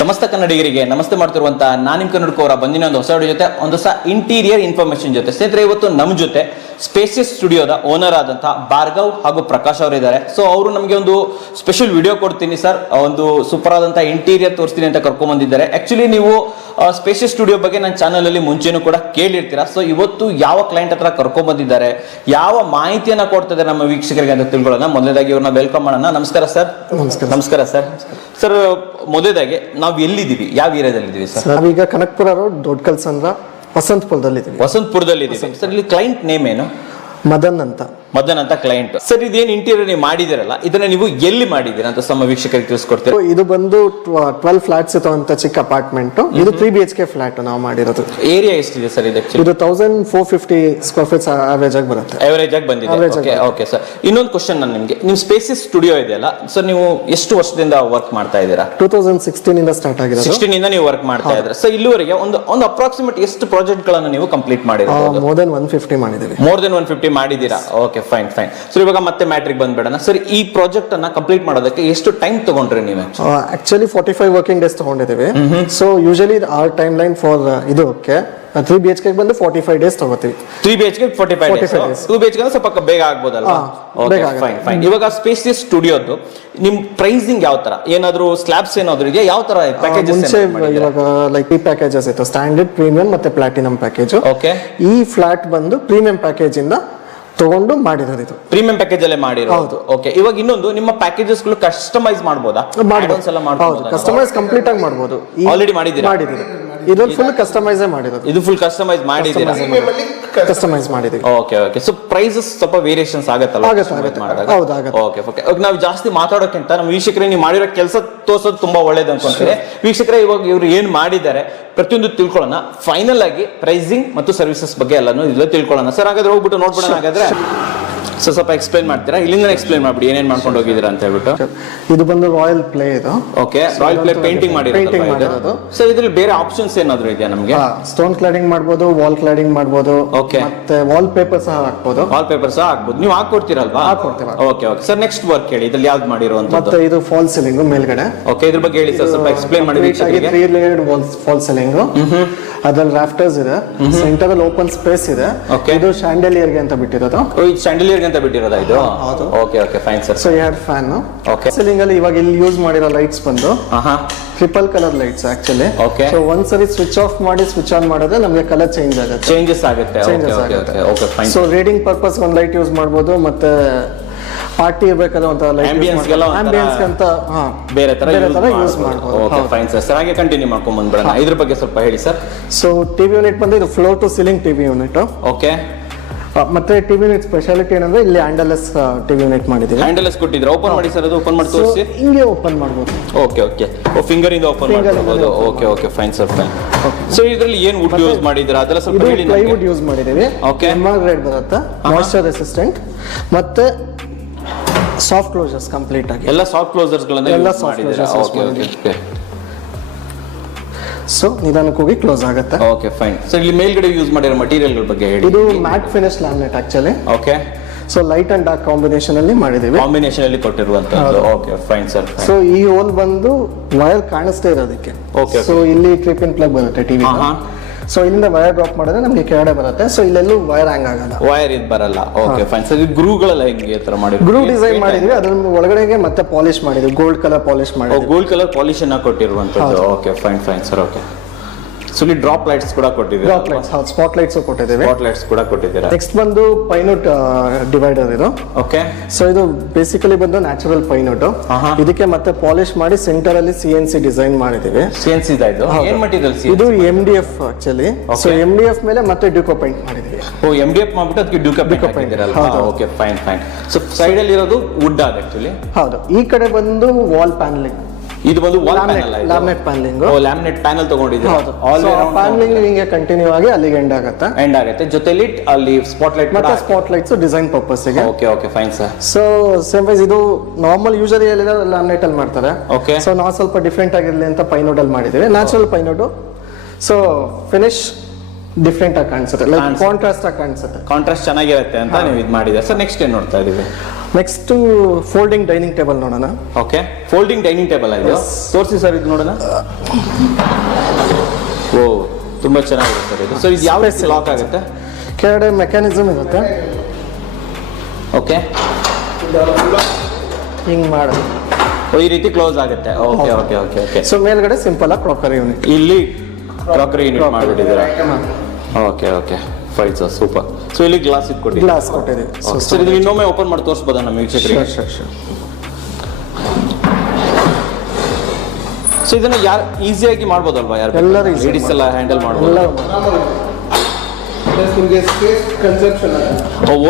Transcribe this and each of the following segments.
ಸಮಸ್ತ ಕನ್ನಡಿಗರಿಗೆ ನಮಸ್ತೆ ಮಾಡ್ತಿರುವಂತ ನಾನು ನಿಮ್ಮ ಕನ್ನಡಕವರ ಬಂದಿನ ಒಂದು ಹೊಸ ವಿಡಿಯೋ ಜೊತೆ ಒಂದು ಹೊಸ ಇಂಟೀರಿಯರ್ ಇನ್ಫಾರ್ಮೇಶನ್ ಜೊತೆ. ಸ್ನೇಹಿತರೆ, ಇವತ್ತು ನಮ್ಮ ಜೊತೆ ಸ್ಪೇಸಿಯಸ್ ಸ್ಟುಡಿಯೋದ ಓನರ್ ಆದಂತಹ ಭಾರ್ಗವ್ ಹಾಗೂ ಪ್ರಕಾಶ್ ಅವರು ಇದ್ದಾರೆ. ಸೊ ಅವರು ನಮಗೆ ಒಂದು ಸ್ಪೆಷಲ್ ವಿಡಿಯೋ ಕೊಡ್ತೀನಿ ಸರ್, ಒಂದು ಸೂಪರ್ ಆದಂತಹ ಇಂಟೀರಿಯರ್ ತೋರಿಸ್ತೀನಿ ಅಂತ ಕರ್ಕೊಂಡ್ ಬಂದಿದ್ದಾರೆ. ಆಕ್ಚುಲಿ ನೀವು ಸ್ಪೇಸಿಯಸ್ ಸ್ಟುಡಿಯೋ ಬಗ್ಗೆ ನನ್ನ ಚಾನಲ್ ಅಲ್ಲಿ ಮುಂಚೆನೂ ಕೂಡ ಕೇಳಿರ್ತೀರಾ. ಸೊ ಇವತ್ತು ಯಾವ ಕ್ಲೈಂಟ್ ಹತ್ರ ಕರ್ಕೊಂಡ್ ಬಂದಿದ್ದಾರೆ, ಯಾವ ಮಾಹಿತಿಯನ್ನ ಕೊಡ್ತಿದ್ದಾರೆ ನಮ್ಮ ವೀಕ್ಷಕರಿಗೆ ಅಂತ ತಿಳ್ಕೊಳ್ಳೋಣ. ಮೊದಲನೇದಾಗಿ ಇವ್ರನ್ನ ವೆಲ್ಕಮ್ ಮಾಡೋಣ. ನಮಸ್ಕಾರ ಸರ್. ನಮಸ್ಕಾರ ಸರ್. ಸರ್, ಮೊದಲನೇದಾಗಿ ನಾವು ಎಲ್ಲಿದ್ದೀವಿ, ಯಾವ ಏರಿಯಾದಲ್ಲಿ ಇದೀವಿ ಸರ್? ನಾವೀಗ ಕನಕಪುರ ರೋಡ್ ದೊಡ್ಡ ಕಲ್ಸಂದ್ರ ವಸಂತಪುರದಲ್ಲಿ ಇದೀವಿ. ವಸಂತಪುರದಲ್ಲಿ ಇದೀವಿ ಸರ್. ಇಲ್ಲಿ ಕ್ಲೈಂಟ್ ನೇಮ್ ಏನು? ಮದನ್ ಅಂತ. ಮದನ್ ಅಂತ ಕ್ಲೈಂಟ್. ಸರ್, ಇದೇನು ಇಂಟೀರಿಯರ್ ನೀವು ಮಾಡಿದಿರಲ್ಲ, ಇದನ್ನ ನೀವು ಎಲ್ಲಿ ಮಾಡಿದ್ದೀರಾ ಅಂತ ನಮ್ಮ ವೀಕ್ಷಕರಿಗೆ ತಿಳಿಸ್ಕೊಡ್ತೀರಾ? ಇದು ಬಂದು 12 ಫ್ಲಾಟ್ಸ್ ಇರುವಂತ ಚಿಕ್ಕ ಅಪಾರ್ಟ್ಮೆಂಟ್. ಇದು 3 BHK ಫ್ಲಾಟ್ ನಾವು ಮಾಡಿರೋದು. ಏರಿಯಾ ಎಷ್ಟಿದೆ ಸರ್ ಇದು? ಇದು 1450 ಸ್ಕ್ವೇರ್ ಫೀಟ್ಸ್ ಅವರೇಜ್ ಆಗಿ ಬರುತ್ತೆ. ಅವರೇಜ್ ಆಗಿ ಬಂದಿದೆ. ಓಕೆ ಸರ್, ಇನ್ನೊಂದು ಕ್ವಶನ್ ನಾನು ನಿಮಗೆ, ನಿಮ್ ಸ್ಪೇಸಿಯಸ್ ಸ್ಟುಡಿಯೋ ಇದೆಯಲ್ಲ ಸರ್, ನೀವು ಎಷ್ಟು ವರ್ಷದಿಂದ ವರ್ಕ್ ಮಾಡ್ತಾ ಇದ್ದೀರಾ? 2016 ಇಂದ ಸ್ಟಾರ್ಟ್ ಆಗಿದೆ. 16 ಇಂದ ನೀವು ವರ್ಕ್ ಮಾಡ್ತಾ ಇದ್ದೀರಾ. ಸೊ ಇಲ್ಲಿವರೆಗೆ ಒಂದು ಅಪ್ರಾಕ್ಸಿಮೇಟ್ ಎಷ್ಟು ಪ್ರಾಜೆಕ್ಟ್ ಗಳನ್ನ ನೀವು ಕಂಪ್ಲೀಟ್ ಮಾಡಿದ್ದೀರಾ? ಮೋರ್ ದೆನ್ 150 ಮಾಡಿದ್ದೀವಿ. ಮೋರ್ ದೆನ್ 150 ಮಾಡಿದ್ದೀರಾ? Okay, fine. ಸೊ ಇವಾಗ ಮತ್ತೆ ಮ್ಯಾಟ್ರಿಕ್ ಬಂದ್ಬೇಡಣ ಸರ್. ಈ ಪ್ರಾಜೆಕ್ಟ್ ಅನ್ನ ಕಂಪ್ಲೀಟ್ ಮಾಡೋದಕ್ಕೆ ಎಷ್ಟು ಟೈಮ್ ತಗೊಂಡ್ರಿ ನೀವು? ಆಕ್ಚುಲಿ 45 ವರ್ಕಿಂಗ್ ಡೇಸ್ ತಗೊಂಡಿದ್ದೀವಿ. So usually our time line for ಇದು 3 BHK ಬಂದು 45 ಡೇಸ್ ತಗೋತೀವಿ. 3 BHK 45 ಡೇಸ್. 2 BHK ಸ್ವಲ್ಪ ಬೇಗ ಆಗ್ಬೋದಲ್ವಾ? ಫೈನ್. ಇವಾಗ ಸ್ಪೇಸಿಯಸ್ ಸ್ಟುಡಿಯೋದು ನಿಮ್ ಪ್ರೈಸಿಂಗ್ ಯಾವ ತರ, ಏನಾದ್ರು ಸ್ಲ್ಯಾಬ್ಸ್ ಏನಾದ್ರು ಇದೆಯಾ? ಯಾವ ತರ ಪ್ಯಾಕೇಜಸ್? ಇವಾಗ ಲೈಕ್ ಈ ಪ್ಯಾಕೇಜಸ್ ಇತ್ತು, ಸ್ಟ್ಯಾಂಡರ್ಡ್, ಪ್ರೀಮಿಯಂ ಮತ್ತೆ ಪ್ಲಾಟಿನಂ ಪ್ಯಾಕೇಜ್. ಓಕೆ, ಈ ಫ್ಲಾಟ್ ಬಂದು ಪ್ರೀಮಿಯಂ ಪ್ಯಾಕೇಜ್ ಇಂದ ತಗೊಂಡು ಮಾಡಿರೋದು. ಇದು ಪ್ರೀಮಿಯಂ ಪ್ಯಾಕೇಜ್ ಅಲ್ಲೇ ಮಾಡಿರೋದು. ಓಕೆ, ಇವಾಗ ಇನ್ನೊಂದು, ನಿಮ್ಮ ಪ್ಯಾಕೇಜಸ್ ಗಳು ಕಸ್ಟಮೈಸ್ ಮಾಡಬಹುದಾ? ಕಸ್ಟಮೈಸ್ ಕಂಪ್ಲೀಟ್ ಆಗಿ ಮಾಡಬಹುದು. ಆಲ್ರೆಡಿ ಮಾಡಿದ್ದೀರಾ? ಇದು ಫುಲ್ ಕಸ್ಟಮೈಸ್ ಮಾಡಿರೋದು. ಇದು ಫುಲ್ ಕಸ್ಟಮೈಸ್ ಮಾಡಿದ್ದೀರಾ? ಕಸ್ಟಮೈಸ್ ಮಾಡಿದ್ದೀವಿ. ಓಕೆ. ಸೊ ಪ್ರೈಸಸ್ ಸ್ವಲ್ಪ ವೇರಿಯೇಷನ್ಸ್ ಆಗುತ್ತಲ್ಲ? ಓಕೆ. ನಾವು ಜಾಸ್ತಿ ಮಾತಾಡೋಕ್ಕಿಂತ ನಮ್ಮ ವೀಕ್ಷಕರಿಗೆ ನೀವು ಮಾಡಿರೋ ಕೆಲಸ ತೋರ್ಸೋದು ತುಂಬಾ ಒಳ್ಳೇದು ಅನ್ಕೊಂತೀವಿ. ವೀಕ್ಷಕರೇ, ಇವಾಗ ಇವರು ಏನ್ ಮಾಡಿದ್ದಾರೆ ಪ್ರತಿಯೊಂದು ತಿಳ್ಕೊಳ್ಳೋಣ. ಫೈನಲ್ ಆಗಿ ಪ್ರೈಸಿಂಗ್ ಮತ್ತು ಸರ್ವಿಸಸ್ ಬಗ್ಗೆ ಎಲ್ಲಾನು ಇಲ್ಲ ತಿಳ್ಕೊಳ್ಳೋಣ. ಸರ್, ಹಾಗಾದ್ರೆ ಹೋಗ್ಬಿಟ್ಟು ನೋಡ್ಬಿಡೋಣ. ಹಾಗಾದ್ರೆ ಸೊ ಸ್ವಲ್ಪ ಎಕ್ಸ್ಪ್ಲೈನ್ ಮಾಡ್ತೀರಾ? ಇಲ್ಲಿಂದ ಎಕ್ಸ್ಪ್ಲೈನ್ ಮಾಡ್ಬಿಡಿ ಏನೇನ್ ಮಾಡ್ಕೊಂಡು ಹೋಗಿದ್ದೀರಾ ಅಂತ ಹೇಳ್ಬಿಟ್ಟು. ಇದು ಬಂದು ರಾಯಲ್ ಪ್ಲೇ. ಇದು ಓಕೆ, ರಾಯಲ್ ಪ್ಲೇ ಪೇಂಟಿಂಗ್ ಮಾಡಿರೋದು. ಸೊ ಇದ್ರಲ್ಲಿ ಬೇರೆ ಆಪ್ಷನ್ಸ್ ಏನಾದ್ರು ಇದೆಯಾ ನಮಗೆ? ಸ್ಟೋನ್ ಕ್ಲಾಡಿಂಗ್ ಮಾಡಬಹುದು, ವಾಲ್ ಕ್ಲಾಡಿಂಗ್ ಮಾಡಬಹುದು. ಓಕೆ, ಮತ್ತೆ ವಾಲ್ ಪೇಪರ್ ಸಹ ಹಾಕಬಹುದು. ವಾಲ್ ಪೇಪರ್ ಸಹ ಹಾಕಬಹುದು. ನೀವು ಹಾಕೊಡ್ತೀರಲ್ವಾ? ಹಾಕೊಡ್ತೀವಿ. ಓಕೆ. ಸರ್, ನೆಕ್ಸ್ಟ್ ವರ್ಕ್ ಹೇಳಿ, ಇದ್ರಲ್ಲಿ ಯಾವ್ದು ಮಾಡಿರುವಂತದ್ದು? ಮತ್ತೆ ಇದು ಫಾಲ್ ಸೀಲಿಂಗ್ ಮೇಲ್ಗಡೆ. ಓಕೆ, ಇದ್ರ ಬಗ್ಗೆ ಹೇಳಿ ಸರ್, ಸ್ವಲ್ಪ ಎಕ್ಸ್ಪ್ಲೈನ್ ಮಾಡಿ. 3 ಲೇಯರ್ಡ್ ಫಾಲ್ ಸೀಲಿಂಗ್. ಅದ್ರಲ್ಲಿ ರಾಫ್ಟರ್ಸ್ ಇದೆ, ಸೆಂಟರ್ ಅಲ್ಲಿ ಓಪನ್ ಸ್ಪೇಸ್ ಇದೆ. ಇದು ಶಾಂಡಲಿಯರ್ ಗೆ ಅಂತ ಬಿಟ್ಟಿರೋದು. ಶಾಂಡಲಿಯರ್ ಅಂತ ಬಿಟ್ಟಿರೋದಾ ಇದು? Okay, fine sir. So he had fan. Okay, ceiling ಅಲ್ಲಿ ಇವಾಗ ಇಲ್ಲಿ ಯೂಸ್ ಮಾಡಿರೋ ಲೈಟ್ಸ್ ಬಂದು triple colour lights actually. Okay. So ಒಂದ್ಸರಿ ಸ್ವಿಚ್ ಆಫ್ ಮಾಡಿ ಸ್ವಿಚ್ ಆನ್ ಮಾಡಿದ್ರೆ ನಮಗೆ ಕಲರ್ ಚೇಂಜಸ್ ಆಗುತ್ತೆ. Okay, fine. So reading purpose ಒಂದು ಲೈಟ್ ಯೂಸ್ ಮಾಡಬಹುದು, ಮತ್ತೆ ಪಾರ್ಟಿ ಇರಬೇಕಾದ್ರೆ ಒಂದು ಲೈಟ್ ಆಂಬಿಯನ್ಸ್ ಅಂತ ಬೇರೆ ತರ ಯೂಸ್ ಮಾಡಬಹುದು. Okay, fine sir. ಹಾಗೆ ಕಂಟಿನ್ಯೂ ಮಾಡ್ಕೊಂಡು ಬಂದ್ಬಿಡೋಣ. ಇದ್ರ ಬಗ್ಗೆ ಸ್ವಲ್ಪ ಹೇಳಿ ಸರ್. ಸೊ ಟಿವಿ ಯೂನಿಟ್ ಬಂದು ಇದು floor to ceiling TV unit. Okay. ಮತ್ತೆ ಟಿವಿ ಯೂನಿಟ್ ಸ್ಪೆಷಾಲಿಟಿ ಏನಂದ್ರೆ ಇಲ್ಲಿ ಹ್ಯಾಂಡಲ್ಲೆಸ್ ಟಿವಿ ಯೂನಿಟ್ ಮಾಡಿದೀವಿ. ಹ್ಯಾಂಡಲ್ಲೆಸ್ ಕೊಟ್ಟಿದ್ರೆ ಓಪನ್ ಮಾಡಿ ಸರ್, ಅದು ಓಪನ್ ಮಾಡಿ ತೋರಿಸಿ. ಹಿಂಗೆ ಓಪನ್ ಮಾಡಬಹುದು. ಓಕೆ. ಫಿಂಗರ್ ಇಂದ ಓಪನ್ ಮಾಡಬಹುದು. Okay, fine sir, fine. So ಇದರಲ್ಲಿ ಏನು ವುಡ್ ಯೂಸ್ ಮಾಡಿದ್ದೀರಾ ಅದೆಲ್ಲ ಸ್ವಲ್ಪ ಹೇಳಿ. ಪ್ಲೈವುಡ್ ಯೂಸ್ ಮಾಡಿದೀವಿ. ಓಕೆ, ಎಮರ್ ಗ್ರೇಡ್ ಬರುತ್ತೆ, ಮಾಯಿಶ್ಚರ್ ರೆಸಿಸ್ಟೆಂಟ್, ಮತ್ತೆ ಸಾಫ್ಟ್ ಕ್ಲೋಸರ್ಸ್ ಕಂಪ್ಲೀಟ್ ಆಗಿ ಎಲ್ಲ ಸಾಫ್ಟ್ ಕ್ಲೋಸರ್ಸ್ ಗಳನ್ನ ಯೂಸ್ ಮಾಡಿದ್ದೀರಾ? ಓಕೆ. ಸೊ ನಿಧಾನಕ್ಕೆ ಹೋಗಿ ಕ್ಲೋಸ್ ಆಗುತ್ತೆ. Okay, fine. ಸೊ ಇಲ್ಲಿ ಮೇಲ್ಗಡೆ ಯೂಸ್ ಮಾಡಿರೋ ಮಟೀರಿಯಲ್ ಗಳ ಬಗ್ಗೆ ಹೇಳಿ. ಇದು matt finish laminate actually. Okay. So light and dark combination ಅಲ್ಲಿ ಮಾಡಿದೀವಿ. ಕಾಂಬಿನೇಷನ್ ಅಲ್ಲಿ ಕೊಟ್ಟಿರುವಂತದ್ದು. Okay, fine sir. ಸೊ ಈ ಹೋಲ್ ಬಂದು ವೈರ್ ಕಾಣಿಸ್ತಾ ಇರೋದಕ್ಕೆ. ಓಕೆ. ಸೊ ಇಲ್ಲಿ ಕ್ಲಿಪ್ ಇನ್ ಪ್ಲಗ್ ಬರುತ್ತೆ ಟಿವಿ. ಸೊ ಇಲ್ಲಿಂದ ವೈರ್ ಡ್ರಾಪ್ ಮಾಡಿದ್ರೆ ನಮಗೆ ಕೆಳಗಡೆ ಬರುತ್ತೆ. ಸೊ ಇಲ್ಲೆಲ್ಲೂ ವೈರ್ ಹ್ಯಾಂಗ್ ಆಗಲ್ಲ, ವೈರ್ ಇದು ಬರಲ್ಲ. Okay, fine sir. ಗ್ರೂಗಳೆಲ್ಲ ಹೆಂಗೆ ತರ ಮಾಡಿದ್ವಿ? ಗ್ರೂ ಡಿಸೈನ್ ಮಾಡಿದ್ವಿ, ಅದ್ರ ಒಳಗಡೆಗೆ ಮತ್ತೆ ಪಾಲಿಶ್ ಮಾಡಿದ್ವಿ, ಗೋಲ್ಡ್ ಕಲರ್ ಪಾಲಿಶ್ ಮಾಡಿದ್ವಿ. ಗೋಲ್ಡ್ ಕಲರ್ ಪಾಲಿಶ್ ಅನ್ನ ಕೊಟ್ಟಿರುವಂತದ್ದು. Okay, fine sir. Okay. So ಇಲ್ಲಿ ಡ್ರಾಪ್ ಲೈಟ್ಸ್ ಕೂಡ ಕೊಟ್ಟಿದ್ದೀರಾ? ಡ್ರಾಪ್ ಲೈಟ್ಸ್, ಸ್ಪಾಟ್ ಲೈಟ್ಸ್ ಕೊಟ್ಟಿದ್ದೀವಿ. ಸ್ಪಾಟ್ ಲೈಟ್ಸ್ ಕೂಡ ಕೊಟ್ಟಿದ್ದೀರಾ. ನೆಕ್ಸ್ಟ್ ಬಂದು ಪೈನುಟ್ ಡಿವೈಡರ್ ಇದು. ಓಕೆ. ಸೊ ಇದು ಬೇಸಿಕಲಿ ಬಂದು ನ್ಯಾಚುರಲ್ ಪೈನುಟ್. ಇದಕ್ಕೆ ಮತ್ತೆ ಪಾಲಿಶ್ ಮಾಡಿ ಸೆಂಟರ್ ಅಲ್ಲಿ CNC ಡಿಸೈನ್ ಮಾಡಿದೀವಿ. CNC ಇದು ಏನ್ ಮಟೀರಿಯಲ್? ಇದು MDF ಆಕ್ಚುಲಿ. ಸೊ MDF ಮೇಲೆ ಮತ್ತೆ ಡ್ಯೂಕೋ ಪೈಂಟ್ ಮಾಡಿದೀವಿ. MDF ಮಾಡ್ಬಿಟ್ಟು ಅದಕ್ಕೆ ಡ್ಯೂಕೋ ಪೈಂಟ್ ಮಾಡಿದಿರಲ್ಲ? Okay, fine. ಸೊ ಸೈಡ್ ಅಲ್ಲಿ ಇರೋದು ವುಡ್ ಆದ ಆಕ್ಚುಲಿ. ಹೌದು. ಈ ಕಡೆ ಬಂದು ವಾಲ್ ಪ್ಯಾನಲಿಂಗ್. ಇದು ಬಂದು wall panel, laminate panelling. Laminate panel ತಗೊಂಡಿದ್ದೀರಾ? ಆಲ್ ಅರೌಂಡ್ ಪ್ಯಾನಲಿಂಗ್ ಹಿಂಗೆ ಕಂಟಿನ್ಯೂ ಆಗಿ ಅಲ್ಲಿಗೆ ಎಂಡ್ ಆಗುತ್ತೆ. ಜೊತೆಲಿ ಅಲ್ಲಿ ಸ್ಪಾಟ್ ಲೈಟ್ ಮತ್ತೆ ಸ್ಪಾಟ್ ಲೈಟ್ಸ್ ಡಿಸೈನ್ ಪರ್ಪಸ್ ಗೆ. Okay, fine sir. So same wise ಇದು ನಾರ್ಮಲ್ ಯೂಶಲಿ ಎಲ್ಲ ಲ್ಯಾಮಿನೇಟ್ ಅಲ್ಲಿ ಮಾಡ್ತಾರೆ. ಓಕೆ. ಸೊ ನಾವು ಸ್ವಲ್ಪ ಡಿಫ್ರೆಂಟ್ ಆಗಿರಲಿ ಅಂತ ಪೈನುಡ್ ಅಲ್ಲಿ ಮಾಡಿದ್ದೀವಿ, ನ್ಯಾಚುರಲ್ ಪೈನುಡ್. ಸೊ ಫಿನಿಶ್ ಡಿಫ್ರೆಂಟ್ ಆಗಿ ಕಾಣಿಸುತ್ತೆ, ಲೈಕ್ ಕಾಂಟ್ರಾಸ್ಟ್ ಆಗಿ ಕಾಣಿಸುತ್ತೆ. ಕಾಂಟ್ರಾಸ್ಟ್ ಚೆನ್ನಾಗಿರುತ್ತೆ ಅಂತ ನೀವು ಇದು ಮಾಡಿದೆ ಸರ್. ನೆಕ್ಸ್ಟ್ ಏನು ನೋಡ್ತಾ ಇದೀವಿ? ನೆಕ್ಸ್ಟ್ ಫೋಲ್ಡಿಂಗ್ ಡೈನಿಂಗ್ ಟೇಬಲ್ ನೋಡೋಣ. ಓಕೆ, ಫೋಲ್ಡಿಂಗ್ ಡೈನಿಂಗ್ ಟೇಬಲ್ ಇದು ತೋರಿಸಿ ಸರ್, ಇದು ನೋಡೋಣ. ಓ, ತುಂಬಾ ಚೆನ್ನಾಗಿದೆ ಸರ್ ಇದು. ಸೊ ಇದು ಯಾವ ಲಾಕ್ ಆಗುತ್ತೆ? ಕೆಳಗಡೆ ಮೆಕ್ಯಾನಿಸಮ್ ಇರುತ್ತೆ. ಓಕೆ, ಹಿಂಗ್ ಮಾಡೋದು, ಈ ರೀತಿ ಕ್ಲೋಸ್ ಆಗುತ್ತೆ. Okay okay okay okay. So ಮೇಲ್ಗಡೆ ಸಿಂಪಲ್ ಆಗಿ ಕ್ರಾಕರಿ ಯೂನಿಟ್, ಇಲ್ಲಿ ಕ್ರಾಕರಿ ಯೂನಿಟ್ ಮಾಡಿಬಿಟ್ಟಿದ್ದೀರಾ. Okay okay, fine sir, super. So ಇಲ್ಲಿ ಗ್ಲಾಸ್ ಇಟ್ಕೊಟ್ಟಿದ್ದೀವಿ, ಗ್ಲಾಸ್ ಕೊಟ್ಟಿದ್ದೀವಿ. ಸರ್ ಇದು ಇನ್ನೊಮ್ಮೆ ಓಪನ್ ಮಾಡಿ ತೋರಿಸ್ಬೋದಾ ನಮ್ಮ ವೀಕ್ಷಕರಿಗೆ? ಸೊ ಇದನ್ನ ಯಾರು ಈಸಿಯಾಗಿ ಮಾಡ್ಬೋದಲ್ವಾ? ಯಾರು ಎಲ್ಲರೂ ಲೇಡೀಸ್ ಎಲ್ಲ ಹ್ಯಾಂಡಲ್ ಮಾಡ್ಬೋದು.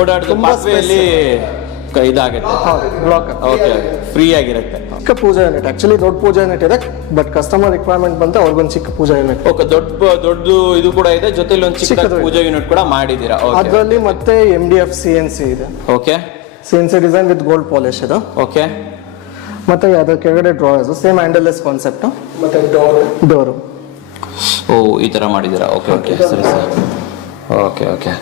ಓಡಾಡಿದ ಪಾತ್ವೆಯಲ್ಲಿ ಇದಾಗುತ್ತೆ, ಓಕೆ, ಫ್ರೀ ಆಗಿರುತ್ತೆ. ಚಿಕ್ಕ ಪೂಜಾ ಯೂನಿಟ್, ಆಕ್ಚುಲಿ ದೊಡ್ಡ ಪೂಜಾ ಯೂನಿಟ್ ಇದೆ, ಬಟ್ ಕಸ್ಟಮರ್ ರಿಕ್ವೈರ್ಮೆಂಟ್ ಬಂತ ಅವ್ರಿಗೊಂದು ಚಿಕ್ಕ ಪೂಜಾ ಯೂನಿಟ್. ಓಕೆ, ದೊಡ್ಡದು ಇದು ಕೂಡ ಇದೆ, ಜೊತೆಲಿ ಒಂದು ಚಿಕ್ಕ ಪೂಜಾ ಯೂನಿಟ್ ಕೂಡ ಮಾಡಿದ್ದೀರಾ. ಅದರಲ್ಲಿ ಮತ್ತೆ MDF CNC ಇದೆ. Okay, CNC design with gold polish ಇದು. ಓಕೆ, ಮತ್ತೆ ಅದರ ಕೆಳಗಡೆ ಡ್ರಾಯರ್ಸ್, ಸೇಮ್ ಹ್ಯಾಂಡಲ್ಲೆಸ್ ಕಾನ್ಸೆಪ್ಟ್, ಮತ್ತೆ ಡೋರು. ಓ, ಈ ತರ ಮಾಡಿದ್ದೀರಾ. ಓಕೆ ಓಕೆ, ಸರಿ ಸರ್. ಓಕೆ ಓಕೆ,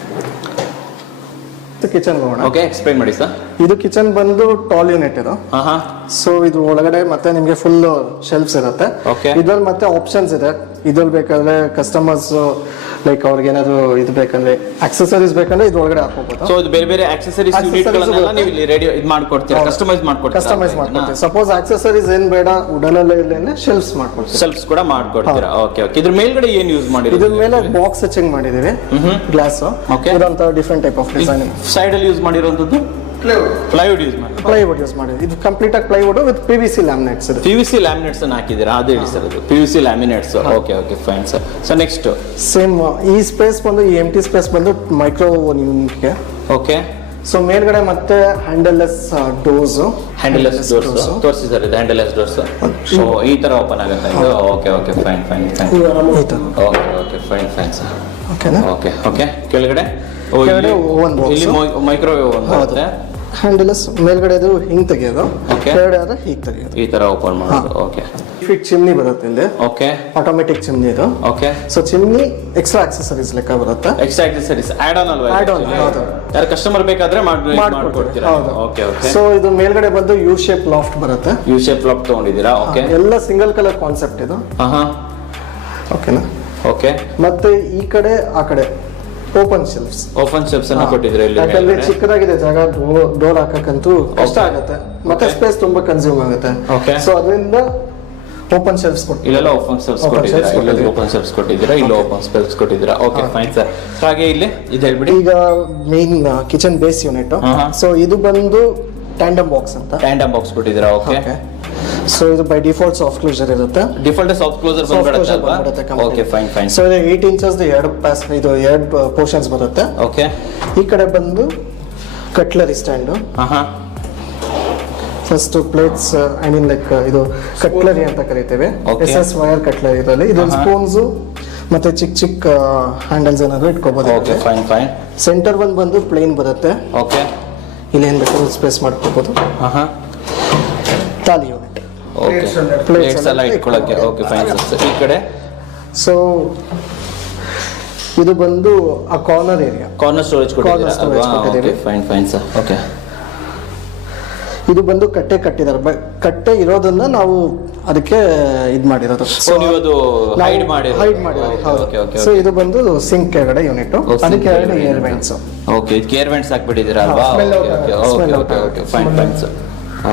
ಕಿಚನ್ ನೋಡೋಣ. ಓಕೆ, ಎಕ್ಸ್ಪ್ಲೈನ್ ಮಾಡಿ ಸರ್. ಇದು ಕಿಚನ್ ಬಂದು ಟಾಲ್ ಯೂನಿಟ್ ಇದು. ಸೊ ಇದು ಒಳಗಡೆ ಮತ್ತೆ ನಿಮಗೆ ಫುಲ್ ಶೆಲ್ಫ್ಸ್ ಇರುತ್ತೆ. ಓಕೆ, ಇದ್ರಲ್ಲಿ ಮತ್ತೆ ಆಪ್ಷನ್ಸ್ ಇದೆ. ಇದ್ರಲ್ಲಿ ಬೇಕಾದ್ರೆ ಕಸ್ಟಮರ್ಸ್ ಲೈಕ್ ಅವ್ರಿಗೆ ಏನಾದ್ರು ಇದು ಬೇಕಂದ್ರೆ ಆಕ್ಸೆಸರೀಸ್ ಬೇಕಂದ್ರೆ ಇದು ಒಳಗಡೆ ಹಾಕೋಬಹುದು. ಸೊ ಇದು ಬೇರೆ ಬೇರೆ ಆಕ್ಸೆಸರೀಸ್ ಯೂನಿಟ್ಗಳನ್ನೆಲ್ಲ ನೀವು ಇಲ್ಲಿ ರೆಡಿ ಇದು ಮಾಡ್ಕೊಡ್ತೀರಾ, ಕಸ್ಟಮೈಸ್ ಮಾಡ್ಕೊಡ್ತೀರಾ. ಸಪೋಸ್ ಆಕ್ಸೆಸರೀಸ್ ಏನ್ ಬೇಡ ವುಡನ್ ಅಲ್ಲೇ ಶೆಲ್ಫ್ಸ್ ಮಾಡ್ಕೊಡ್ತೀವಿ, ಶೆಲ್ಫ್ಸ್ ಕೂಡ ಮಾಡ್ಕೊಡ್ತೀರಾ. ಓಕೆ ಓಕೆ, ಇದ್ರ ಮೇಲ್ಗಡೆ ಏನು ಯೂಸ್ ಮಾಡಿದ್ದೀರಾ? ಇದ್ರ ಮೇಲೆ ಬಾಕ್ಸ್ ಹಚ್ಚಿಂಗ್ ಮಾಡಿದೀವಿ, ಗ್ಲಾಸ್. ಓಕೆ, ಇದಂತ different type of design. Side ಅಲ್ಲಿ ಯೂಸ್ ಮಾಡಿರೋಂಥದ್ದು ಪ್ಲೈವುಡ್ ಯೂಸ್ ಮಾಡಿದ್ವಿ. ಇದು ಕಂಪ್ಲೀಟ್ ಆಗಿ ಪ್ಲೈವುಡ್ ವಿತ್ PVC ಲ್ಯಾಮಿನೇಟ್ಸ್ ಇದೆ. PVC ಲ್ಯಾಮಿನೇಟ್ಸ್ ಅನ್ನು ಹಾಕಿದ್ದೀರಾ, ಅದು ಹೇಳಿ ಸರ್. ಅದು PVC laminates. Okay okay, fine sir. So next same ಈ ಸ್ಪೇಸ್ ಬಂದು, ಈ ಎಂಟಿ ಸ್ಪೇಸ್ ಬಂದು ಮೈಕ್ರೋ ಓವನ್ ಯೂನಿಟ್ಗೆ. ಓಕೆ, ಸೊ ಮೇಲ್ಗಡೆ ಮತ್ತೆ ಹ್ಯಾಂಡಲ್ಲೆಸ್ ಡೋರ್ಸ್. ಹ್ಯಾಂಡಲ್ಲೆಸ್ ಡೋರ್ಸ್ ತೋರಿಸಿ ಸರ್. ಇದು ಹ್ಯಾಂಡಲ್ಲೆಸ್ ಡೋರ್ಸ್. ಸೊ ಈ ತರ ಓಪನ್ ಆಗುತ್ತೆ ಇದು. Okay okay, fine fine fine. Okay okay, fine fine sir. ಓಕೆನಾ? ಓಕೆ ಓಕೆ, ಕೆಳಗಡೆ ಓವನ್ ಬಾಕ್ಸ್, ಇಲ್ಲಿ ಮೈಕ್ರೋವೇವ್ ಓವನ್ ಬರುತ್ತೆ. ಹ್ಯಾಂಡಲ್ಲೆಸ್ ಮೇಲ್ಗಡೆ ಅದು ಹಿಂಗ್ ತೆಗೆಯೋದು, ಕೆಳಗಡೆ ಆದ್ರೆ ಹೀಗೆ ತೆಗೆಯೋದು, ಈ ತರ ಓಪನ್ ಮಾಡೋದು. ಓಕೆ, ಫಿಟ್ ಚಿಮ್ನಿ ಬರುತ್ತೆ ಇಲ್ಲಿ. ಓಕೆ, ಆಟೋಮೆಟಿಕ್ ಚಿಮ್ನಿ ಇದು. ಓಕೆ, ಸೊ ಚಿಮ್ನಿ ಎಕ್ಸ್ಟ್ರಾ ಆಕ್ಸೆಸರೀಸ್ ಲೆಕ್ಕ ಬರುತ್ತೆ. ಎಕ್ಸ್ಟ್ರಾ ಆಕ್ಸೆಸರೀಸ್ ಆಡ್ ಆನ್ ಅಲ್ವಾ? ಆಡ್ ಆನ್, ಹೌದು. ಯಾರು ಕಸ್ಟಮರ್ ಬೇಕಾದ್ರೆ ಮಾಡ್ಕೊಡ್ತೀರಾ? Okay okay. ಸೊ ಇದು ಮೇಲ್ಗಡೆ ಬಂದು ಯು ಶೇಪ್ ಲಾಫ್ಟ್ ಬರುತ್ತೆ. ಯು ಶೇಪ್ ಲಾಫ್ಟ್ ತಗೊಂಡಿದ್ದೀರಾ? ಓಕೆ, ಎಲ್ಲ ಸಿಂಗಲ್ ಕಲರ್ ಕಾನ್ಸೆಪ್ಟ್ ಇದು. ಓಕೆನಾ? ಓಕೆ, ಮತ್ತೆ ಈ ಕಡೆ ಆ ಕಡೆ ಓಪನ್ ಶೆಲ್ಫ್ಸ್. ಓಪನ್ ಶೆಲ್ಫ್ಸ್ ಅನ್ನು ಕೊಟ್ಟಿದ್ರೆ ಇಲ್ಲಿ. ಯಾಕಂದ್ರೆ ಚಿಕ್ಕದಾಗಿದೆ ಜಾಗ, ಡೋರ್ ಹಾಕಕ್ಕಂತೂ ಕಷ್ಟ ಆಗುತ್ತೆ, ಮತ್ತೆ ಸ್ಪೇಸ್ ತುಂಬಾ ಕನ್ಸ್ಯೂಮ್ ಆಗುತ್ತೆ. ಓಕೆ, ಸೊ ಅದರಿಂದ ಓಪನ್ ಶೆಲ್ಫ್ಸ್ ಕೊಟ್ಟಿದ್ದೀರಾ. ಇಲ್ಲೆಲ್ಲ ಓಪನ್ ಶೆಲ್ಫ್ಸ್ ಕೊಟ್ಟಿದ್ದೀರಾ, ಇಲ್ಲಿ ಓಪನ್ ಶೆಲ್ಫ್ಸ್ ಕೊಟ್ಟಿದ್ದೀರಾ, ಇಲ್ಲಿ ಓಪನ್ ಶೆಲ್ಫ್ಸ್ ಕೊಟ್ಟಿದ್ದೀರಾ. Okay, fine sir. ಹಾಗೆ ಇಲ್ಲಿ ಇದು ಹೇಳ್ಬಿಡಿ. ಈಗ main kitchen base unit. So ಇದು ಬಂದು ಟ್ಯಾಂಡಮ್ ಬಾಕ್ಸ್ ಅಂತ. ಟ್ಯಾಂಡಮ್ ಬಾಕ್ಸ್ ಕೊಟ್ಟಿದ್ದೀರಾ. ಓಕೆ, ಸೊ ಇದು ಬೈ ಡಿಫಾಲ್ಟ್ ಸಾಫ್ಟ್ ಕ್ಲೋಸರ್ ಇರುತ್ತೆ. ಡಿಫಾಲ್ಟ್ ಸಾಫ್ಟ್ ಕ್ಲೋಸರ್ ಬಂದ್ಬಿಡುತ್ತೆ. Okay, fine fine. ಸೊ ಇದು 8 ಇಂಚಸ್ ಎರಡು ಪೋರ್ಷನ್ಸ್ ಬರುತ್ತೆ. ಓಕೆ, ಈ ಕಡೆ ಬಂದು cutlery stand. First plates, I mean like ಇದು ಕಟ್ಲರಿ ಅಂತ ಕರಿತೇವೆ. SS ವೈರ್ ಕಟ್ಲರಿ ಇದರಲ್ಲಿ. ಇದು ಸ್ಪೂನ್ಸ್ ಮತ್ತೆ ಚಿಕ್ಕ ಚಿಕ್ಕ ಹ್ಯಾಂಡಲ್ಸ್ ಏನಾದ್ರು ಇಟ್ಕೋಬಹುದು. Okay, fine fine. ಸೆಂಟರ್ ಬಂದು ಪ್ಲೇನ್ ಬರುತ್ತೆ. ಓಕೆ, ಇಲ್ಲಿ ಏನ್ ಬೇಕಾದ್ರೂ ಸ್ಪೇಸ್ ಮಾಡ್ಕೋಬಹುದು. ತಾಲಿ ಯೂನಿಟ್. ಓಕೆ, ಪ್ಲೇಟ್ಸ್ ಎಲ್ಲ ಇಟ್ಕೊಳ್ಳೋಕೆ. Okay, fine sir. ಈ ಕಡೆ ಸೊ ಇದು ಬಂದು ಆ ಕಾರ್ನರ್ ಏರಿಯಾ, ಕಾರ್ನರ್ ಸ್ಟೋರೇಜ್ ಕೊಟ್ಟಿದ್ದೀರಾ. Okay, fine fine sir. Okay, ಇದು ಬಂದು ಕಟ್ಟೆ ಕಟ್ಟಿದ್ದಾರೆ. ಕಟ್ಟೆ ಇರೋದನ್ನ ನಾವು ಅದಕ್ಕೆ ಇದು ಮಾಡಿರೋದು. ಸೊ ನೀವು ಅದು ಹೈಡ್ ಮಾಡಿರೋದು. ಸೊ ಇದು ಬಂದು ಸಿಂಕ್ ಕೆಳಗಡೆ ಯೂನಿಟ್, ಅದಕ್ಕೆ ಕೆಳಗಡೆ ಏರ್ ವೆಂಟ್ಸ್. ಓಕೆ, ಇದಕ್ಕೆ ಏರ್ ವೆಂಟ್ಸ್ ಹಾಕ್ಬಿಟ್ಟಿದ್ದೀರಾ ಅಲ್ವಾ? Okay okay, fine fine sir.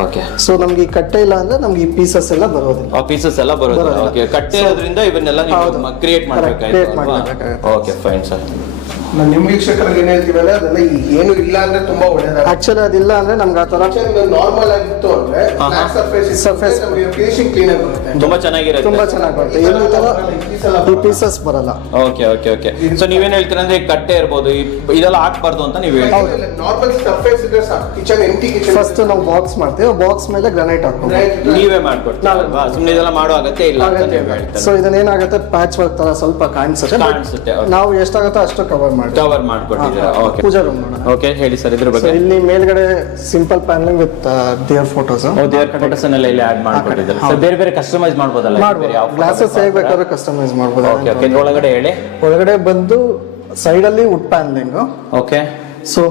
Okay, so ನಮ್ಗೆ ಈ ಕಟ್ಟೆ ಇಲ್ಲ ಅಂದ್ರೆ ನಮ್ಗೆ ಈ ಪೀಸಸ್ ಎಲ್ಲ ಬರೋದಿಲ್ಲ. ಪೀಸಸ್ ಎಲ್ಲ ಬರೋದಿಲ್ಲ. ಓಕೆ, ಕಟ್ಟೆ ಇರೋದ್ರಿಂದ ಇವನ್ನೆಲ್ಲ ನೀವು ಕ್ರಿಯೇಟ್ ಮಾಡಬೇಕಾಗುತ್ತೆ. Okay, fine sir. ನಿಮ್ಮ ವೀಕ್ಷಕರಿಗೆ ಏನ್ ಹೇಳ್ತೀವಲ್ಲ ಅದೆಲ್ಲ ಏನು ಇಲ್ಲ ಅಂದ್ರೆ ತುಂಬಾ ಒಳ್ಳೇದಾಗುತ್ತೆ. ಆಕ್ಚುಲಿ ಅದಿಲ್ಲ ಅಂದ್ರೆ ನಮ್ಗೆ ಆ ತರ ನಾರ್ಮಲ್ ಆಗಿತ್ತು ಅಂದ್ರೆ ಸರ್ಫೇಸ್ ಫಿನಿಶಿಂಗ್ ಕ್ಲೀನ್ ಆಗಿ ಬರುತ್ತೆ, ತುಂಬಾ ಚೆನ್ನಾಗಿರುತ್ತೆ. ತುಂಬಾ ಚೆನ್ನಾಗಿ ಬರುತ್ತೆ. ಏನು ತರ ಈ ಪೀಸಸ್ ಬರಲ್ಲ. Okay okay okay. ಸೊ ನೀವೇನ್ ಹೇಳ್ತೀರಾ ಅಂದ್ರೆ ಕಟ್ಟೆ ಇರ್ಬೋದು, ಇದೆಲ್ಲ ಹಾಕ್ಬಾರ್ದು ಅಂತ ನೀವು ಹೇಳ್ತೀರಾ? ನಾರ್ಮಲ್ ಸರ್ಫೇಸ್ ಇದ್ರೆ ಸಾಕು. ಕಿಚನ್ ಎಂಟಿ ಕಿಚನ್ ಫಸ್ಟ್ ನಾವು ಬಾಕ್ಸ್ ಮಾಡ್ತೀವಿ, ಬಾಕ್ಸ್ ಮೇಲೆ ಗ್ರಾನೈಟ್ ಹಾಕ್ತೀವಿ. ನೀವೇ ಮಾಡ್ಕೊಡ್ತೀರಾ? ಸುಮ್ಮನೆ ಇದೆಲ್ಲ ಮಾಡೋ ಅಗತ್ಯ ಇಲ್ಲ. ಸೊ ಇದನ್ನೇನಾಗುತ್ತೆ, ಪ್ಯಾಚ್ ವರ್ಕ್ ತರ ಸ್ವಲ್ಪ ಕಾಣಿಸುತ್ತೆ. ನಾವು ಎಷ್ಟಾಗುತ್ತೋ ಅಷ್ಟು ಕವರ್ ಮಾಡಿ ಮಾಡಿ ಕವರ್ ಮಾಡ್ಕೊಟ್ಟಿದ್ದೀರಾ. ಓಕೆ ಪೂಜಾ ರೂಮ್ ನೋಡೋಣ. ಓಕೆ ಹೇಳಿ ಸರ್ ಇದ್ರ ಸೊ ಬಗ್ಗೆ. ಇಲ್ಲಿ ಮೇಲ್ಗಡೆ ಸಿಂಪಲ್ ಪ್ಯಾನಲಿಂಗ್ ವಿತ್ ದೇವರ್ ಫೋಟೋಸ್ ದೇವರ ಫೋಟೋಸ್ ಅನ್ನೆಲ್ಲ ಇಲ್ಲಿ ಆಡ್ ಮಾಡ್ಕೊಟ್ಟಿದ್ದಾರೆ. ಸೊ ಬೇರೆ ಬೇರೆ ಕಸ್ಟಮೈಸ್ ಮಾಡ್ಬೋದಲ್ಲ? ಗ್ಲಾಸಸ್ ಹೇಗೆ ಬೇಕಾದ್ರೂ ಕಸ್ಟಮೈಸ್ ಮಾಡ್ಬೋದು. ಓಕೆ ಓಕೆ ಒಳಗಡೆ ಹೇಳಿ. ಒಳಗಡೆ ಬಂದು ಸೈಡ್ ಅಲ್ಲಿ ವುಡ್ ಪ್ಯಾನಲಿಂಗ್. ಓಕೆ. ಸೊ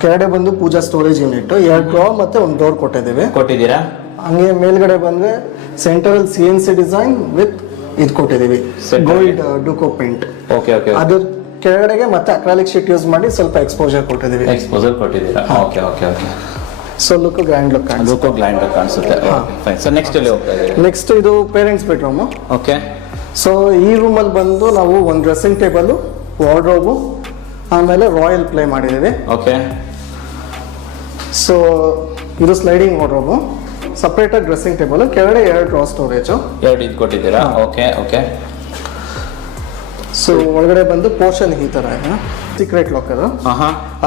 ಕೆಳಗಡೆ ಬಂದು ಪೂಜಾ ಸ್ಟೋರೇಜ್ ಯೂನಿಟ್, 2 ಡ್ರಾ ಮತ್ತೆ ಒಂದು ಡೋರ್ ಕೊಟ್ಟಿದ್ದೀರಾ. ಹಂಗೆ ಮೇಲ್ಗಡೆ ಬಂದ್ರೆ ಸೆಂಟ್ರಲ್ CNC ಡಿಸೈನ್ ವಿತ್ ಇದು ಕೊಟ್ಟಿದ್ದೀವಿ, ಗೋಲ್ಡ್ ಡುಕೋ ಪೇಂಟ್. Okay okay. ಅದ್ರ ಕೆಳಗಡೆಗೆ ಮತ್ತೆ ಅಕ್ರಾಲಿಕ್ ಶೀಟ್ ಯೂಸ್ ಮಾಡಿ ಸ್ವಲ್ಪ ಎಕ್ಸ್ಪೋಜರ್ ಕೊಟ್ಟಿದ್ದೀರಾ. Okay okay okay. So look grand look ಕಾಣಿಸುತ್ತೆ. ಫೈನ್. ಸೊ ನೆಕ್ಸ್ಟ್ ಎಲ್ಲಿ ಹೋಗ್ತಾ ಇದೆ? ನೆಕ್ಸ್ಟ್ ಇದು ಪೇರೆಂಟ್ಸ್ ಬೆಡ್ರೂಮ್. ಓಕೆ. ಸೊ ಈ ರೂಮಲ್ಲಿ ಬಂದು ನಾವು ಒಂದು ಡ್ರೆಸ್ಸಿಂಗ್ ಟೇಬಲ್, ವಾರ್ಡ್ರೋಬು, ಆಮೇಲೆ ರಾಯಲ್ ಪ್ಲೇ ಮಾಡಿದ್ದೀವಿ. ಓಕೆ. ಸೊ ಇದು ಸ್ಲೈಡಿಂಗ್ ವಾರ್ಡ್ರೋಬು, ಸಪ್ರೇಟ್ ಆಗಿ ಡ್ರೆಸ್ಸಿಂಗ್ ಟೇಬಲ್, ಕೆಳಗಡೆ 2 ಡ್ರಾ ಸ್ಟೋರೇಜ್. 2 ಇದು ಕೊಟ್ಟಿದ್ದೀರಾ. Okay okay. ಸೊ ಒಳಗಡೆ ಬಂದು ಪೋರ್ಷನ್ ಈ ತರ ಇದೆ, ಸೀಕ್ರೆಟ್ ಲಾಕರ್.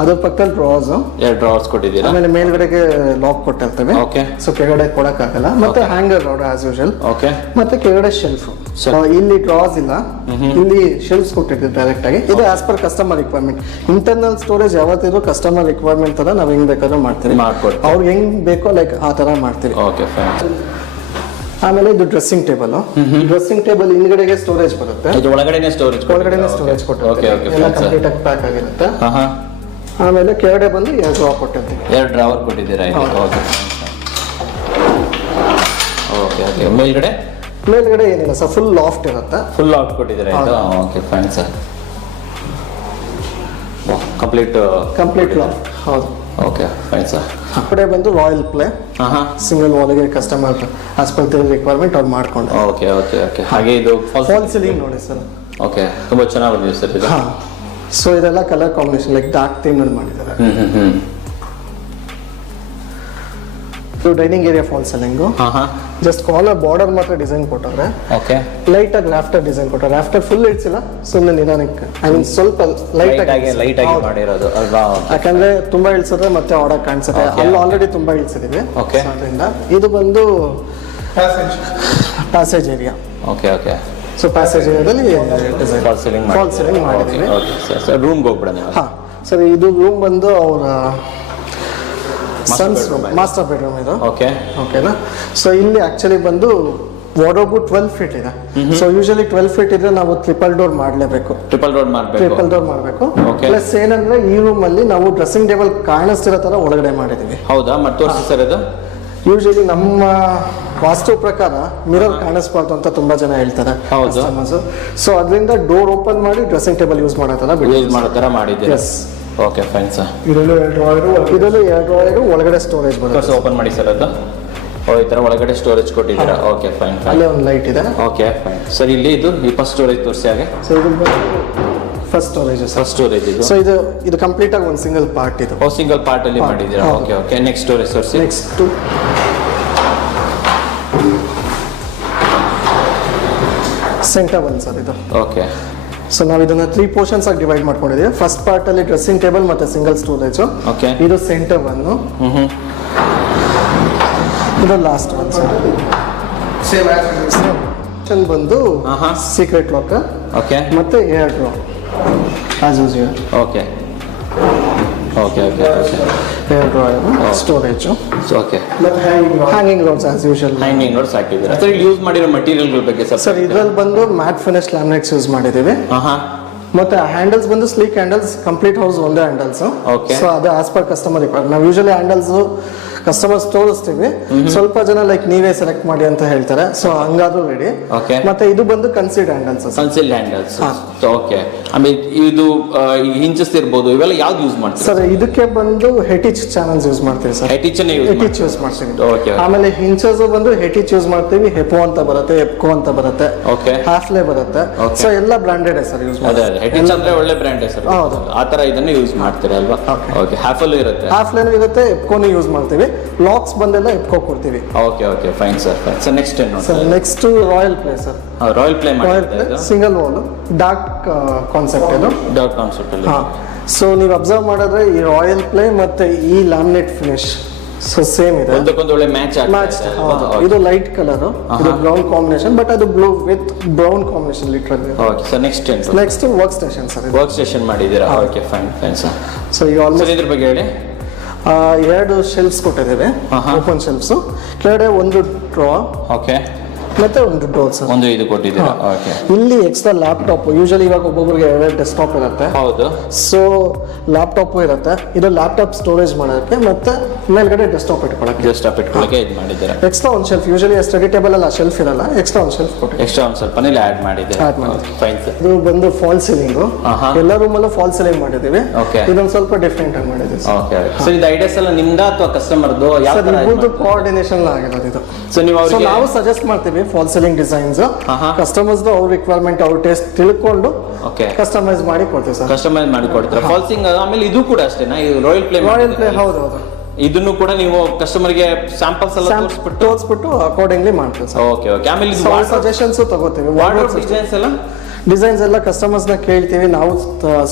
ಅದ್ರ ಪಕ್ಕದಲ್ಲಿ ಡ್ರಾಸ್, 2 ಡ್ರಾಸ್ ಕೊಟ್ಟಿದ್ದೀರಾ. ಆಮೇಲೆ ಮೇಲ್ಗಡೆಗೆ ಲಾಕ್ ಕೊಟ್ಟಿರ್ತೇವೆ. ಓಕೆ. ಸೊ ಕೆಳಗಡೆ ಕೊಡಕ್ಕಾಗಲ್ಲ. ಮತ್ತೆ hanger rod as usual. Okay. ಮತ್ತೆ ಕೆಳಗಡೆ ಶೆಲ್ಫ್. ಇಲ್ಲಿ ಡ್ರಾಸ್ ಇಲ್ಲ, ಇಲ್ಲಿ ಶೆಲ್ಫ್ಸ್ ಕೊಟ್ಟಿದ್ದೀವಿ ಡೈರೆಕ್ಟ್ ಆಗಿ. ಇದು as per customer requirement. Internal storage ಯಾವತ್ತಿದ್ರು ಕಸ್ಟಮರ್ ರಿಕ್ವೈರ್ಮೆಂಟ್ ತರ ನಾವು ಹೆಂಗ್ ಬೇಕಾದ್ರೂ ಮಾಡ್ತೀವಿ, ಅವ್ರಿಗೆ ಹೆಂಗ್ ಬೇಕೋ ಲೈಕ್ ಆ ತರ ಮಾಡ್ತೀವಿ. Okay fine. ಆಮೇಲೆ ಇದು ಡ್ರೆಸ್ಸಿಂಗ್ ಟೇಬಲ್. ಡ್ರೆಸ್ಸಿಂಗ್ ಟೇಬಲ್ ಹಿಂದ್ಗಡೆಗೆ ಸ್ಟೋರೇಜ್ ಬರುತ್ತೆ, ಇದು ಒಳಗಡೆನೇ ಸ್ಟೋರೇಜ್ ಕೊಟ್ಟಿರ್ತೀವಿ, ಎಲ್ಲ ಕಂಪ್ಲೀಟ್ ಆಗಿ ಪ್ಯಾಕ್ ಆಗಿರುತ್ತೆ. ಆಮೇಲೆ ಕೆಳಗಡೆ ಬಂದು 2 ಡ್ರಾ ಕೊಟ್ಟಿರ್ತೀವಿ. 2 ಡ್ರಾವರ್ ಕೊಟ್ಟಿದ್ದೀರಾ. Okay okay okay. ಮೇಲ್ಗಡೆ ಏನಿಲ್ಲ ಸರ್, ಫುಲ್ ಲಾಫ್ಟ್ ಇರುತ್ತೆ. ಫುಲ್ ಲಾಫ್ಟ್ ಕೊಟ್ಟಿದ್ದೀರಾ ಇದು. Okay fine sir. Complete loft. ಹೌದು. Okay fine sir. ಆ ಕಡೆ ಬಂದು ರಾಯಲ್ ಪ್ಲೇ, ಸಿಂಗಲ್ ವಾಲ್ಗೆ customer as per their requirement ಅವ್ರು ಮಾಡ್ಕೊಂಡು. Okay okay okay. ಹಾಗೆ ಇದು ಫಾಲ್ ಸೀಲಿಂಗ್ ನೋಡಿ ಸರ್. ಓಕೆ, ತುಂಬಾ ಚೆನ್ನಾಗಿ ಬಂದಿದೆ ಸರ್ ಇದು. ಸೊ ಇದೆಲ್ಲ colour combination like dark theme ಅಲ್ಲಿ ಮಾಡಿದ್ದಾರೆ. ಇದು dining area false ceiling. Just corner border ಮಾತ್ರ ಡಿಸೈನ್ ಕೊಟ್ಟವ್ರೆ. ಓಕೆ. ಲೈಟ್ ಆಗಿ ರಾಫ್ಟರ್ ಡಿಸೈನ್ ಕೊಟ್ಟವ್ರೆ. ರಾಫ್ಟರ್ ಫುಲ್ ಇಡ್ಸಿಲ್ಲ, ಸುಮ್ಮನೆ ನಿಧಾನಕ್ಕೆ, ಐ ಮೀನ್ ಸ್ವಲ್ಪ ಲೈಟ್ ಆಗಿ ಮಾಡಿರೋದು ಅಲ್ವಾ? ಯಾಕಂದ್ರೆ ತುಂಬಾ ಇಳಿಸಿದ್ರೆ ಮತ್ತೆ ಆರ್ಡರ್ ಕಾಣಿಸುತ್ತೆ. ಅಲ್ಲಿ ಆಲ್ರೆಡಿ ತುಂಬಾ ಇಳಿಸಿದೀವಿ. ಓಕೆ. ಅದರಿಂದ ಇದು ಬಂದು passage area. Okay okay. So passage ಏರಿಯಾದಲ್ಲಿ ಫಾಲ್ ಸೀಲಿಂಗ್ ಮಾಡಿದೀವಿ. Okay sir. ರೂಮ್ಗೆ ಹೋಗ್ಬಿಡೋಣ. ಸರ್ ಇದು ರೂಮ್ ಬಂದು ಅವರ ಸನ್ಸ್ ರೂಮ್, ಮಾಸ್ಟರ್ ಬೆಡ್ರೂಮ್ ಇದು. ಓಕೆನಾ? ಸೊ ಇಲ್ಲಿ ಆಕ್ಚುಲಿ ಬಂದು ವಾರ್ಡ್ರೋಬ್ 12 ಫೀಟ್ ಇದೆ. ಸೊ ಯೂಶಲಿ 12 ಫೀಟ್ ಇದ್ರೆ ನಾವು ಟ್ರಿಪಲ್ ಡೋರ್ ಮಾಡಲೇಬೇಕು. ಟ್ರಿಪಲ್ ಡೋರ್ ಮಾಡಬೇಕು. ಪ್ಲಸ್ ಏನಂದ್ರೆ ಈ ರೂಮ್ ಅಲ್ಲಿ ನಾವು ಡ್ರೆಸ್ಸಿಂಗ್ ಟೇಬಲ್ ಕಾಣಿಸ್ತಿರೋ ತರ ಒಳಗಡೆ ಮಾಡಿದೀವಿ. ಹೌದಾ? ಮತ್ತೆ ತೋರಿಸಿ ಸರ್ ಇದು. ಯೂಶಲಿ ನಮ್ಮ ವಾಸ್ತು ಪ್ರಕಾರ ಮಿರರ್ ಕಾಣಿಸ್ಬಾರ್ದು ಅಂತ ತುಂಬಾ ಜನ ಹೇಳ್ತಾರೆ ಕಸ್ಟಮರ್ಸ್. ಸೊ ಅದರಿಂದ ಡೋರ್ ಓಪನ್ ಮಾಡಿ ಡ್ರೆಸ್ಸಿಂಗ್ ಟೇಬಲ್ ಯೂಸ್ ಮಾಡೋ ತರ ಮಾಡಿದ್ದೀವಿ. Okay fine sir. ಇದರಲ್ಲೂ 2 ಡ್ರಾಯರ್, ಒಳಗಡೆ ಸ್ಟೋರೇಜ್ ಬರುತ್ತೆ. ಓಪನ್ ಮಾಡಿ ಸರ್ ಅದು. ಈ ತರ ಒಳಗಡೆ ಸ್ಟೋರೇಜ್ ಕೊಟ್ಟಿದ್ದೀರಾ. Okay fine. ಅಲ್ಲೇ ಒಂದು ಲೈಟ್ ಇದೆ. Okay fine sir. ಇಲ್ಲಿ ಇದು ಫಸ್ಟ್ ಸ್ಟೋರೇಜ್ ತೋರಿಸಿ ಹಾಗೆ. ಸೊ ಇದು ಫಸ್ಟ್ ಸ್ಟೋರೇಜ್ ಇದು. ಸೊ ಇದು ಕಂಪ್ಲೀಟ್ ಆಗಿ ಒಂದು ಸಿಂಗಲ್ ಪಾರ್ಟ್ ಇದು. ಸಿಂಗಲ್ ಪಾರ್ಟ್ ಅಲ್ಲಿ ಮಾಡಿದ್ದೀರಾ. Okay okay. ನೆಕ್ಸ್ಟ್ ಸ್ಟೋರೇಜ್ ತೋರಿಸಿ. ನೆಕ್ಸ್ಟ್ ಸೆಂಟರ್ ಒನ್ ಸರ್ ಇದು. ಓಕೆ. ಸೊ ನಾವು ಇದನ್ನ 3 ಪೋರ್ಷನ್ಸ್ ಆಗಿ ಡಿವೈಡ್ ಮಾಡ್ಕೊಂಡಿದ್ದೀವಿ. ಫಸ್ಟ್ ಪಾರ್ಟ್ ಅಲ್ಲಿ ಡ್ರೆಸ್ಸಿಂಗ್ ಟೇಬಲ್ ಮತ್ತೆ ಸಿಂಗಲ್ ಸ್ಟೋರೇಜ್. ಓಕೆ. ಇದು ಸೆಂಟರ್ ಒನ್. ಇದು ಲಾಸ್ಟ್ ಒನ್ ಸರ್. ಸೇಮ್ ಬಂದು ಸೀಕ್ರೆಟ್ ಲಾಕರ್. ಓಕೆ. ಮತ್ತೆ 2 draw as usual. Okay okay okay. 2 drawer, storage. Okay. Hanging roads as usual. Hanging roads ಹಾಕಿದ್ದೀರಾ sir. ಇಲ್ಲಿ use ಮಾಡಿರೋ ಮೆಟೀರಿಯಲ್ಗಳ ಬಗ್ಗೆ sir ಇದ್ರಲ್ಲಿ ಬಂದು ಮ್ಯಾಟ್ ಫಿನಿಶ್ ಲ್ಯಾಮಿನೇಟ್ಸ್ ಯೂಸ್ ಮಾಡಿದ್ದೀವಿ. ಮತ್ತೆ ಹ್ಯಾಂಡಲ್ಸ್ ಬಂದು ಸ್ಲೀಕ್ ಹ್ಯಾಂಡಲ್ಸ್, ಕಂಪ್ಲೀಟ್ ಹೌಸ್ ಒಂದೇ ಹ್ಯಾಂಡಲ್ಸ್. ಸೊ ಅದು ಆಸ್ ಪರ್ ಕಸ್ಟಮರ್ ರಿಕ್ವೈರ್ಮೆಂಟ್. ನಾವು ಯೂಶಲಿ ಹ್ಯಾಂಡಲ್ಸ್ ಕಸ್ಟಮರ್ಸ್ ತೋರಿಸ್ತೀವಿ, ಸ್ವಲ್ಪ ಜನ ಲೈಕ್ ನೀವೇ ಸೆಲೆಕ್ಟ್ ಮಾಡಿ ಅಂತ ಹೇಳ್ತಾರೆ. ಸೊ ಹಂಗಾದ್ರೂ ರೆಡಿ. ಮತ್ತೆ ಇದು ಬಂದು ಕನ್ಸೀಲ್ಡ್ ಹ್ಯಾಂಡಲ್ಸ್. ಓಕೆ. ಆಮೇಲೆ ಇದು ಹಿಂಚಸ್ ಇರ್ಬೋದು, ಇವೆಲ್ಲ ಯಾವ್ದು ಯೂಸ್ ಮಾಡ್ತೀವಿ ಸರ್? ಇದಕ್ಕೆ ಬಂದು ಹೆಟಿಚ್ ಚಾನಲ್ಸ್ ಯೂಸ್ ಮಾಡ್ತೀವಿ ಸರ್. ಹೆಟಿಚ್ ಯೂಸ್ ಮಾಡ್ತೀವಿ. ಆಮೇಲೆ ಹಿಂಚಸ್ ಬಂದು ಹೆಟಿಚ್ ಯೂಸ್ ಮಾಡ್ತೀವಿ. ಹೆಪೋ ಅಂತ ಬರುತ್ತೆ, ಎಪ್ಕೋ ಅಂತ ಬರುತ್ತೆ, ಹಾಫ್ಲೆ ಬರುತ್ತೆ. ಸೊ ಎಲ್ಲ ಬ್ರಾಂಡೆಡ್ ಸರ್ ಯೂಸ್ ಮಾಡ್ತೀವಿ. ಹೆಟಿಚ್ ಅಂದ್ರೆ ಒಳ್ಳೆ ಬ್ರ್ಯಾಂಡ್ ಸರ್. ಹೌದು. ಆ ತರ ಇದನ್ನ ಯೂಸ್ ಮಾಡ್ತೀರಾ ಅಲ್ವಾ? ಓಕೆ. ಹಾಫ್ಲೂ ಇರುತ್ತೆ, ಎಪ್ಕೋನು ಯೂಸ್ ಮಾಡ್ತೀವಿ. ಲಾಕ್ಸ್ ಬಂದೆಲ್ಲ ಎಪ್ಕೋ ಕೊಡ್ತೀವಿ. Okay okay fine sir. Sir next ಏನು sir? Next royal play sir. Royal play single wall, dark concept ಇದು. ಡಾರ್ಕ್ ಕಾನ್ಸೆಪ್ಟ್ ಅಲ್ಲಿ. ಸೊ ನೀವು ಅಬ್ಸರ್ವ್ ಮಾಡಿದ್ರೆ ಈ ರಾಯಲ್ ಪ್ಲೇ ಮತ್ತೆ ಈ ಲ್ಯಾಮಿನೇಟ್ ಫಿನಿಶ್ ಸೊ ಸೇಮ್ ಇದೆ. ಒಂದಕ್ಕೊಂದು ಒಳ್ಳೆ ಮ್ಯಾಚ್ ಇದು ಲೈಟ್ ಕಲರ್, ಇದು ಬ್ರೌನ್ ಕಾಂಬಿನೇಷನ್, ಬಟ್ ಅದು blue with brown combination literally. Okay sir, next work station sir. Work station ಮಾಡಿದ್ದೀರಾ? Okay fine sir. ಸೊ ಈಗ ಆಲ್ಮೋಸ್ಟ್ ಇದ್ರ ಬಗ್ಗೆ ಹೇಳಿ. 2 ಶೆಲ್ಫ್ಸ್ ಕೊಟ್ಟಿದ್ದೇವೆ, ಓಪನ್ ಶೆಲ್ಫ್ಸ್, ಕೆಳಗಡೆ ಒಂದು ಡ್ರಾ, ಓಕೆ, ಮತ್ತೆ ಒಂದು ಡೋರ್ ಸರ್. ಒಂದು ಇದು ಕೊಟ್ಟಿದ್ದೀರಾ? ಓಕೆ. ಇಲ್ಲಿ ಎಕ್ಸ್ಟ್ರಾ ಲ್ಯಾಪ್ಟಾಪ್, ಯೂಶಲಿ ಇವಾಗ ಒಬ್ಬೊಬ್ಬರಿಗೆ 2 ಡೆಸ್ಕ್ಟಾಪ್ ಇರುತ್ತೆ. ಹೌದು. ಸೊ ಲ್ಯಾಪ್ಟಾಪ್ ಇರುತ್ತೆ, ಇದು ಲ್ಯಾಪ್ಟಾಪ್ ಸ್ಟೋರೇಜ್ ಮಾಡೋಕ್ಕೆ, ಮತ್ತೆ ಮೇಲ್ಗಡೆ ಡೆಸ್ಕ್ಟಾಪ್ ಇಟ್ಕೊಳ್ಳೋಕೆ ಇದು ಮಾಡಿದ್ದೀರಾ. ಎಕ್ಸ್ಟ್ರಾ ಒಂದು ಶೆಲ್ಫ್, ಯೂಶಲಿ ಸ್ಟಡಿ ಟೇಬಲ್ ಅಲ್ಲ ಶೆಲ್ಫ್ ಇರಲ್ಲ, ಎಕ್ಸ್ಟ್ರಾ ಒಂದು ಶೆಲ್ಫ್ ಕೊಟ್ಟು ಎಕ್ಸ್ಟ್ರಾ ಒಂದು ಸ್ವಲ್ಪ ಆ್ಯಡ್ ಮಾಡಿದ್ದೀರಾ? Fine sir. ಇದು ಬಂದು ಫಾಲ್ ಸೀಲಿಂಗ್, ಎಲ್ಲ ರೂಮಲ್ಲೂ ಫಾಲ್ ಸೀಲಿಂಗ್ ಮಾಡಿದ್ದೀವಿ. ಓಕೆ. ಇದೊಂದು ಸ್ವಲ್ಪ ಡಿಫ್ರೆಂಟ್ ಆಗಿ ಮಾಡಿದ್ದೀವಿ. ಓಕೆ. ಸೊ ಇದು ಐಡಿಯಾಸ್ ಎಲ್ಲ ನಿಮ್ದ ಅಥವಾ ಕಸ್ಟಮರ್ದು? ಯಾವ ತರ ಇಬ್ಬರದು ಕೋಆರ್ಡಿನೇಷನ್ ಆಗಿರೋದು ಇದು. ಸೊ ನೀವು ಅವರಿಗೆ ನಾವು ಸಜೆಸ್ಟ್ ಮಾಡ್ತೀವಿ ಫಾಲ್ ಸೀಲಿಂಗ್ ಡಿಸೈನ್ಸ್, ಕಸ್ಟಮರ್ಸ್ ಅವ್ರ ರಿಕ್ವೈರ್ಮೆಂಟ್, ಅವ್ರ ಟೇಸ್ಟ್ ತಿಳ್ಕೊಂಡು ಕಸ್ಟಮೈಸ್ ಮಾಡಿ ಕೊಡ್ತೀವಿ ಸರ್. ಕಸ್ಟಮೈಸ್ ಮಾಡಿ ಕೊಡ್ತೀರಾ ಫಾಲ್ಸಿಂಗ್. ಆಮೇಲೆ ಇದು ಕೂಡ ಅಷ್ಟೇನಾ, ಇದು ರಾಯಲ್ ಪ್ಲೇ? ಹೌದು. ಇದನ್ನು ಕೂಡ ನೀವು ಕಸ್ಟಮರ್ಗೆ ಸ್ಯಾಂಪಲ್ಸ್ ಎಲ್ಲ ತೋರಿಸ್ಬಿಟ್ಟು ಅಕಾರ್ಡಿಂಗ್ಲಿ ಮಾಡ್ತೀವಿ ಸರ್. ಓಕೆ. ಆಮೇಲೆ ಸಜೆಷನ್ಸ್ ತಗೋತೀವಿ. ಡಿಸೈನ್ಸ್ ಎಲ್ಲ ಕಸ್ಟಮರ್ಸ್ ನ ಕೇಳ್ತೀವಿ, ನಾವು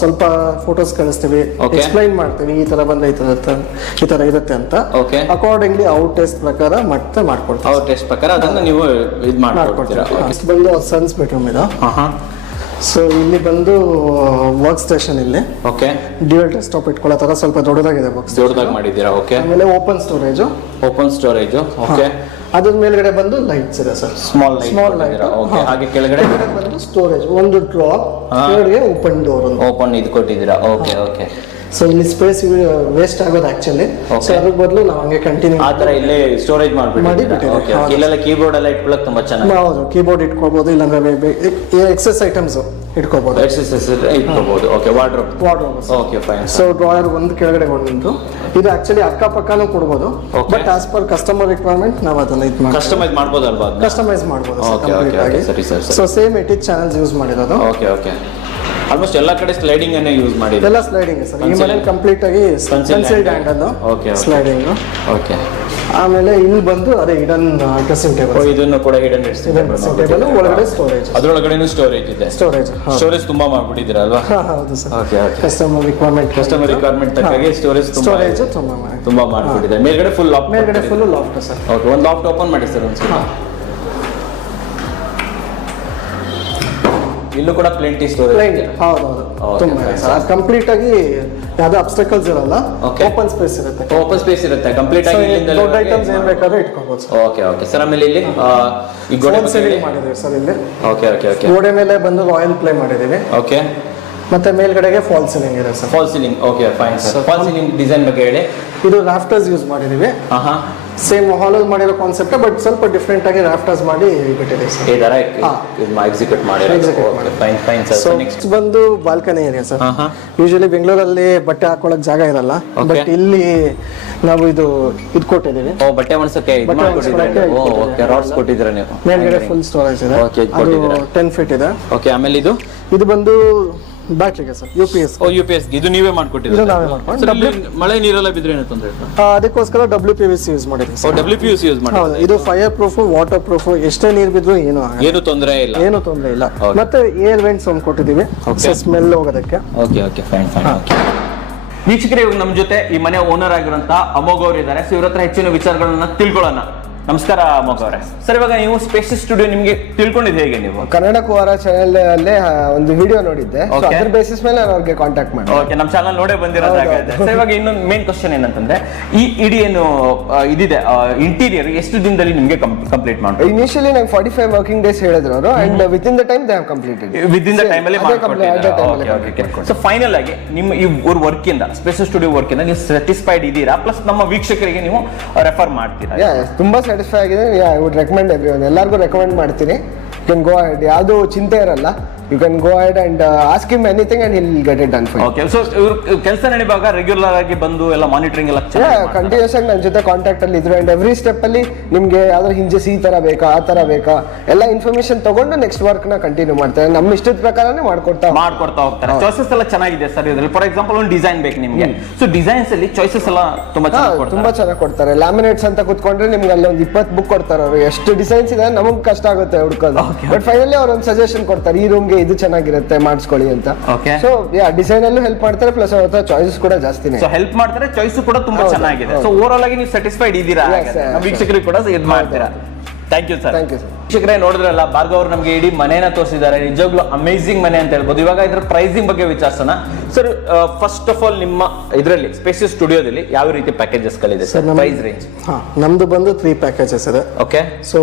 ಸ್ವಲ್ಪ ಫೋಟೋಸ್ ಕಳಿಸ್ತೀವಿ, ಎಕ್ಸ್ಪ್ಲೈನ್ ಮಾಡ್ತೀವಿ, ಈ ತರ ಬಂದ್ರೆ ಈ ತರ ಇರುತ್ತೆ ಅಂತ. ಅಕಾರ್ಡಿಂಗ್ಲಿ ಅವ್ರ ಟೇಸ್ಟ್ ಪ್ರಕಾರ ಮತ್ತೆ ಮಾಡ್ಕೊಡ್ತೀವಿ. ಅವ್ರ ಟೇಸ್ಟ್ ಪ್ರಕಾರ ಅದನ್ನ ನೀವು ಇದು ಮಾಡ್ಕೊಡ್ತೀರಾ. ಬಂದು ಸನ್ಸ್ ಬೆಡ್ರೂಮ್ ಇದು. ಸೊ ಇಲ್ಲಿ ಬಂದು ವರ್ಕ್ ಸ್ಟೇಷನ್, ಇಲ್ಲಿ ಓಕೆ, ಡ್ಯೂಯಲ್ ಡೆಸ್ಕ್ಟಾಪ್ ಇಟ್ಕೊಳ್ಳೋ ತರ ಸ್ವಲ್ಪ ದೊಡ್ಡದಾಗಿದೆ ಬಾಕ್ಸ್. ದೊಡ್ಡದಾಗಿ ಮಾಡಿದ್ದೀರಾ? ಓಕೆ. ಆಮೇಲೆ ಓಪನ್ ಸ್ಟೋರೇಜ್. ಓಕೆ. ಅದ್ರ ಮೇಲ್ಗಡೆ ಬಂದು ಲೈಟ್ಸ್ ಇದೆ ಸರ್, ಸ್ಮಾಲ್ ಲೈಟ್. ಓಕೆ. ಹಾಗೆ ಕೆಳಗಡೆ ಬಂದು ಸ್ಟೋರೇಜ್, ಒಂದು ಡ್ರಾಪ್, ಕೆಳಗಡೆ ಓಪನ್ ಡೋರ್, ಓಪನ್ ಇದು ಕೊಟ್ಟಿದ್ದೀರಾ? ಓಕೆ. ಸೊ ಇಲ್ಲಿ ಸ್ಪೇಸ್ ವೇಸ್ಟ್ ಆಗೋದು ಆಕ್ಚುಲಿ, ಸೊ ಅದ್ರ ಬದಲು ನಾವು ಹಂಗೆ ಕಂಟಿನ್ಯೂ ಆ ತರ ಇಲ್ಲೇ ಸ್ಟೋರೇಜ್ ಮಾಡಿಬಿಟ್ಟಿದ್ದೀರಾ? ಇಲ್ಲೆಲ್ಲ ಕೀಬೋರ್ಡ್ ಎಲ್ಲ ಇಟ್ಕೊಳ್ಳೋಕೆ ತುಂಬಾ ಚೆನ್ನಾಗಿ. ಹೌದು, ಕೀಬೋರ್ಡ್ ಇಟ್ಕೋಬಹುದು, ಇಲ್ಲಾಂದ್ರೆ ಎಕ್ಸೆಸ್ ಐಟಮ್ಸ್ ಇಟ್ಕೋಬಹುದು. Okay. Wardrobe. Okay fine. So drawer ಒಂದು, ಕೆಳಗಡೆ ಒಂದು. ಇದು ಆಕ್ಚುಲಿ ಅಕ್ಕಪಕ್ಕನೂ ಕೊಡ್ಬೋದು, but as per customer requirement ನಾವು ಅದನ್ನ ಇದು ಕಸ್ಟಮೈಸ್ ಮಾಡ್ಬೋದಲ್ವಾ? ಕಸ್ಟಮೈಸ್ ಮಾಡ್ಬೋದು. ಸರಿ sir. So same 8 channels use ಮಾಡಿರೋದು. ಓಕೆ. ಆಲ್ಮೋಸ್ಟ್ ಎಲ್ಲ ಕಡೆ ಸ್ಲೈಡಿಂಗ್ ಅನ್ನು ಯೂಸ್ ಮಾಡಿದ್ದೀವಿ. ಎಲ್ಲ ಸ್ಲೈಡಿಂಗ್ ಸರ್. ಈ ಮನೆ ಕಂಪ್ಲೀಟ್ ಆಗಿ ಕನ್ಸಿಲ್ಡ್ ಹ್ಯಾಂಡಲ್, ಸ್ಲೈಡಿಂಗ್. ಓಕೆ. ಆಮೇಲೆ ಇಲ್ಲಿ ಬಂದು ಅದೇ ಹಿಡನ್ ಡ್ರೆಸ್ಸಿಂಗ್ ಟೇಬಲ್. ಇದನ್ನು ಕೂಡ ಹಿಡನ್ ಡ್ರೆಸ್ಸಿಂಗ್ ಟೇಬಲ್, ಒಳಗಡೆ ಸ್ಟೋರೇಜ್. ಅದರೊಳಗಡೆನೂ ಸ್ಟೋರೇಜ್ ಇದೆ. ಸ್ಟೋರೇಜ್ ತುಂಬಾ ಮಾಡ್ಬಿಟ್ಟಿದ್ದೀರಾ ಅಲ್ವಾ? ಹೌದು ಸರ್. ಓಕೆ. ಕಸ್ಟಮರ್ ರಿಕ್ವೈರ್ಮೆಂಟ್ ತಕ್ಕಾಗಿ ಸ್ಟೋರೇಜ್ ತುಂಬಾ ಮಾಡ್ಬಿಟ್ಟಿದೆ. ಮೇಲ್ಗಡೆ ಫುಲ್ ಲಾಫ್ಟ್ ಸರ್. ಓಕೆ. ಒಂದು ಲಾಫ್ಟ್ ಓಪನ್ ಮಾಡಿ ಸರ್ ಒಂದ್ಸಲ. ಇಲ್ಲೂ ಕೂಡ ಪ್ಲೆಂಟಿ ಸ್ಟೋರೇಜ್. ಹೌದು. ತುಂಬಾ ಕಂಪ್ಲೀಟ್ ಆಗಿ ಯಾವ್ದು ಅಬ್ಸ್ಟಕಲ್ಸ್ ಇರಲ್ಲ, ಓಪನ್ ಸ್ಪೇಸ್ ಇರುತ್ತೆ. ಕಂಪ್ಲೀಟ್ ಆಗಿ ದೊಡ್ಡ ಐಟಮ್ಸ್ ಏನ್ ಬೇಕಾದ್ರೆ ಇಟ್ಕೋಬಹುದು ಸರ್. Okay sir. ಆಮೇಲೆ ಇಲ್ಲಿ ಈ ಗೋಡೆ ಮಾಡಿದ್ದೀವಿ ಸರ್. ಇಲ್ಲಿ ಗೋಡೆ ಮೇಲೆ ಬಂದು ರಾಯಲ್ ಪ್ಲೇ ಮಾಡಿದ್ದೀವಿ. ಓಕೆ. ಮತ್ತೆ ಮೇಲ್ಗಡೆಗೆ ಫಾಲ್ ಸೀಲಿಂಗ್ ಇದೆ sir. Fall ceiling. Okay fine sir. Fall ceiling design ಬಗ್ಗೆ ಹೇಳಿ. ಇದು ರಾಫ್ಟರ್ಸ್ ಯೂಸ್ ಮಾಡಿದ್ದೀವಿ. ಸೇಮ್ ಹಾಲಲ್ಲಿ ಮಾಡಿರೋ ಕಾನ್ಸೆಪ್ಟ್, ಬಟ್ ಸ್ವಲ್ಪ ಡಿಫ್ರೆಂಟ್ ಆಗಿ ರಾಫ್ಟರ್ಸ್ ಮಾಡಿ ಬಿಟ್ಟಿದ್ದೀವಿ ಸರ್. ಈ ತರ ಎಕ್ಸಿಕ್ಯೂಟ್ ಮಾಡಿರೋದು. Fine sir. ಸೊ ನೆಕ್ಸ್ಟ್ ಬಂದು ಬಾಲ್ಕನಿ ಏರಿಯಾ ಸರ್. ಯೂಶಲಿ ಬೆಂಗಳೂರಲ್ಲಿ ಬಟ್ಟೆ ಹಾಕೊಳ್ಳೋಕೆ ಜಾಗ ಇರಲ್ಲ, ಬಟ್ ಇಲ್ಲಿ ನಾವು ಇದು ಕೊಟ್ಟಿದ್ದೀವಿ. ಬಟ್ಟೆ ಒಣಸಕ್ಕೆ ರಾಡ್ಸ್ ಕೊಟ್ಟಿದ್ದೀರಾ ನೀವು? ಮೇಲ್ಗಡೆ ಫುಲ್ ಸ್ಟೋರೇಜ್ ಇದೆ. ಅದು 10 ಫೀಟ್ ಇದೆ. ಓಕೆ. ಆಮೇಲೆ ಇದು ಬಂದು ಬ್ಯಾಟ್ರಿಗೆ ಸರ್, UPS. UPS ಇದು ನೀವೇ ಮಾಡ್ಕೊಟ್ಟಿದ್ದೀರಾ? ಮಳೆ ನೀರೆಲ್ಲ ಬಿದ್ರೆ ಏನು ತೊಂದರೆ ಇಲ್ಲ? ಅದಕ್ಕೋಸ್ಕರ WPVC ಯೂಸ್ ಮಾಡಿದ್ದೀವಿ. WPVC ಯೂಸ್ ಮಾಡಿ. ಇದು ಫೈರ್ ಪ್ರೂಫ್, ವಾಟರ್ ಪ್ರೂಫ್, ಎಷ್ಟೇ ನೀರು ಬಿದ್ರು ಏನು ತೊಂದರೆ ಇಲ್ಲ. ಮತ್ತೆ ಏರ್ ವೆಂಟ್ಸ್ ಒಂದು ಕೊಟ್ಟಿದ್ದೀವಿ, ಸ್ಮೆಲ್ ಹೋಗೋದಕ್ಕೆ. Okay fine. ವೀಕ್ಷಕರೇ, ಇವಾಗ ನಮ್ಮ ಜೊತೆ ಈ ಮನೆ ಓನರ್ ಆಗಿರುವಂತಹ ಅಮೋಘ್ ಅವರು ಇದ್ದಾರೆ. ಸೊ ಇವ್ರ ಹತ್ರ ಹೆಚ್ಚಿನ ವಿಚಾರಗಳನ್ನ ತಿಳ್ಕೊಳ್ಳೋಣ. ನಮಸ್ಕಾರ ಅಮೋಘ್ ಅವರೇ. ಸರ್, ಇವಾಗ ನೀವು ಸ್ಪೇಸಿಯಸ್ ಸ್ಟುಡಿಯೋ ನಿಮಗೆ ತಿಳ್ಕೊಂಡಿದ್ದು ಹೇಗೆ? ನೀವು ಕನ್ನಡ ಕುವಾರ ಚಾನೆಲ್ ಅಲ್ಲೇ ಒಂದು ವಿಡಿಯೋ ನೋಡಿದ್ದೆ, ಅದ್ರ ಬೇಸಿಸ್ ಮೇಲೆ ನಾನು ಅವ್ರಿಗೆ ಕಾಂಟ್ಯಾಕ್ಟ್ ಮಾಡಿ. ಓಕೆ, ನಮ್ಮ ಚಾನಲ್ ನೋಡೇ ಬಂದಿರೋದಾಗಿದೆ. ಸರ್, ಇವಾಗ ಇನ್ನೊಂದು ಮೇನ್ ಕ್ವಶನ್ ಏನಂತಂದ್ರೆ, ಈ ಇಡೀ ಏನು ಇದಿದೆ ಇಂಟೀರಿಯರ್ ಎಷ್ಟು ದಿನದಲ್ಲಿ ನಿಮಗೆ ಕಂಪ್ಲೀಟ್ ಮಾಡ್ಬೋದು? ಇನಿಷಿಯಲಿ ನಂಗೆ 45 ವರ್ಕಿಂಗ್ ಡೇಸ್ ಹೇಳಿದ್ರು ಅವರು, and with in the time they have completed. With in the time ಅಲ್ಲಿ ಮಾಡ್ಕೊಟ್ಟಿದ್ದೀರಾ? ಸೊ ಫೈನಲ್ ಆಗಿ ನಿಮ್ಮ ಈ ವರ್ಕ್ ಇಂದ, ಸ್ಪೇಸಿಯಸ್ ಸ್ಟುಡಿಯೋ ವರ್ಕ್ ಇಂದ ನೀವು ಸ್ಯಾಟಿಸ್ಫೈಡ್ ಇದ್ದೀರಾ? ಪ್ಲಸ್ ನಮ್ಮ ವೀಕ್ಷಕರಿಗೆ ನೀವು ರೆಫರ್ ಮಾಡ್ತೀರಾ? ತುಂಬಾ ಸ್ಯಾಟಿಸ್ಫೈ ಆಗಿದೆ. ಐ ವುಡ್ ರೆಕಮೆಂಡ್ ಎವ್ರಿವನ್, ಎಲ್ಲರಿಗೂ ರೆಕಮೆಂಡ್ ಮಾಡ್ತೀನಿ. ಯು ಕ್ಯಾನ್ ಗೋ ಅಹೆಡ್, ಯಾವುದು ಚಿಂತೆ ಇರಲ್ಲ. You can go ahead and ask him anything and he'll get it done for you. Okay, so ಕೆಲಸ ನಡೆಯುವಾಗ ರೆಗ್ಯುಲರ್ ಆಗಿ ಬಂದು ಎಲ್ಲ ಮಾನಿಟರಿಂಗ್ ಎಲ್ಲ ಕಂಟಿನ್ಯೂಸ್ ಆಗಿ ನನ್ನ ಜೊತೆ ಕಾಂಟ್ಯಾಕ್ಟ್ ಅಲ್ಲಿ ಇದ್ರು, ಅಂಡ್ ಎವ್ರಿ ಸ್ಟೆಪ್ ಅಲ್ಲಿ ನಿಮ್ಗೆ ಯಾವ್ದಾದ್ರು ಹಿಂಜಸ್ ಈ ತರ ಬೇಕಾ, ಆ ತರ ಬೇಕಾ, ಎಲ್ಲ ಇನ್ಫಾರ್ಮೇಶನ್ ತಗೊಂಡು ನೆಕ್ಸ್ಟ್ ವರ್ಕ್ ನ ಕಂಟಿನ್ಯೂ ಮಾಡ್ತಾರೆ. ನಮ್ಮ ಇಷ್ಟದ ಪ್ರಕಾರನೇ ಮಾಡ್ಕೊಡ್ತಾ ಹೋಗ್ತಾರೆ. ಚಾಯ್ಸಸ್ ಎಲ್ಲ ಚೆನ್ನಾಗಿದೆ ಸರ್ ಇದ್ರಲ್ಲಿ. ಫಾರ್ ಎಕ್ಸಾಂಪಲ್ ಒಂದು ಡಿಸೈನ್ ಬೇಕು ನಿಮ್ಗೆ, ಸೊ ಡಿಸೈನ್ಸ್ ಅಲ್ಲಿ ಚಾಯ್ಸಸ್ ಎಲ್ಲ ತುಂಬಾ ಚೆನ್ನಾಗಿ ಕೊಡ್ತಾರೆ. ಲ್ಯಾಮಿನೇಟ್ಸ್ ಅಂತ ಕುತ್ಕೊಂಡ್ರೆ ನಿಮ್ಗೆ ಅಲ್ಲಿ ಒಂದು 20 ಬುಕ್ ಕೊಡ್ತಾರೆ ಅವರು. ಎಷ್ಟು ಡಿಸೈನ್ಸ್ ಇದೆ ನಮಗೆ ಕಷ್ಟ ಆಗುತ್ತೆ ಹುಡ್ಕೋದು, ಬಟ್ ಫೈನಲಿ ಅವ್ರು ಒಂದು ಸಜೆಷನ್ ಕೊಡ್ತಾರೆ. ಈ ರೂಮ್ಗೆ ನಿಮ್ಗೆ ಇದು ಚೆನ್ನಾಗಿರುತ್ತೆ ಮಾಡಿಸ್ಕೊಳ್ಳಿ ಅಂತ. Okay. ಸೊ ಡಿಸೈನ್ ಅಲ್ಲೂ ಹೆಲ್ಪ್ ಮಾಡ್ತಾರೆ, ಪ್ಲಸ್ ಅವ್ರ ಹತ್ರ ಚಾಯ್ಸಸ್ ಕೂಡ ಜಾಸ್ತಿನೇ. ಸೊ ಹೆಲ್ಪ್ ಮಾಡ್ತಾರೆ, ಚಾಯ್ಸ್ ಕೂಡ ತುಂಬಾ ಚೆನ್ನಾಗಿದೆ. ಸೊ ಓವರ್ ಆಲ್ ಆಗಿ ನೀವು ಸ್ಯಾಟಿಸ್ಫೈಡ್ ಇದ್ದೀರಾ? ನಮ್ಮ ವೀಕ್ಷಕರಿಗೆ ಕೂಡ ಇದು ಮಾಡ್ತೀರಾ? Thank you sir. Thank you sir. ವೀಕ್ಷಕರೇ ನೋಡಿದ್ರಲ್ಲ, ಭಾರ್ಗವ್ ಅವರು ನಮಗೆ ಇಡೀ ಮನೇನ ತೋರಿಸಿದ್ದಾರೆ. ನಿಜವಾಗ್ಲೂ ಅಮೇಸಿಂಗ್ ಮನೆ ಅಂತ ಹೇಳ್ಬೋದು. ಇವಾಗ ಇದ್ರ ಪ್ರೈಸಿಂಗ್ ಬಗ್ಗೆ ವಿಚಾರಿಸೋಣ ಸರ್. ಫಸ್ಟ್ ಆಫ್ ಆಲ್ ನಿಮ್ಮ ಇದರಲ್ಲಿ ಸ್ಪೇಸಿಯಸ್ ಸ್ಟುಡಿಯೋದಲ್ಲಿ ಯಾವ ರೀತಿ ಪ್ಯಾಕೇಜಸ್ ಗಳಿದೆ ಸರ್? ಪ್ರೈಸ್ ರೇಂಜ್ ನಮ್ದು ಬಂದು 3 ಪ್ಯಾಕೇಜಸ್ ಇದೆ. ಓಕೆ. ಸೊ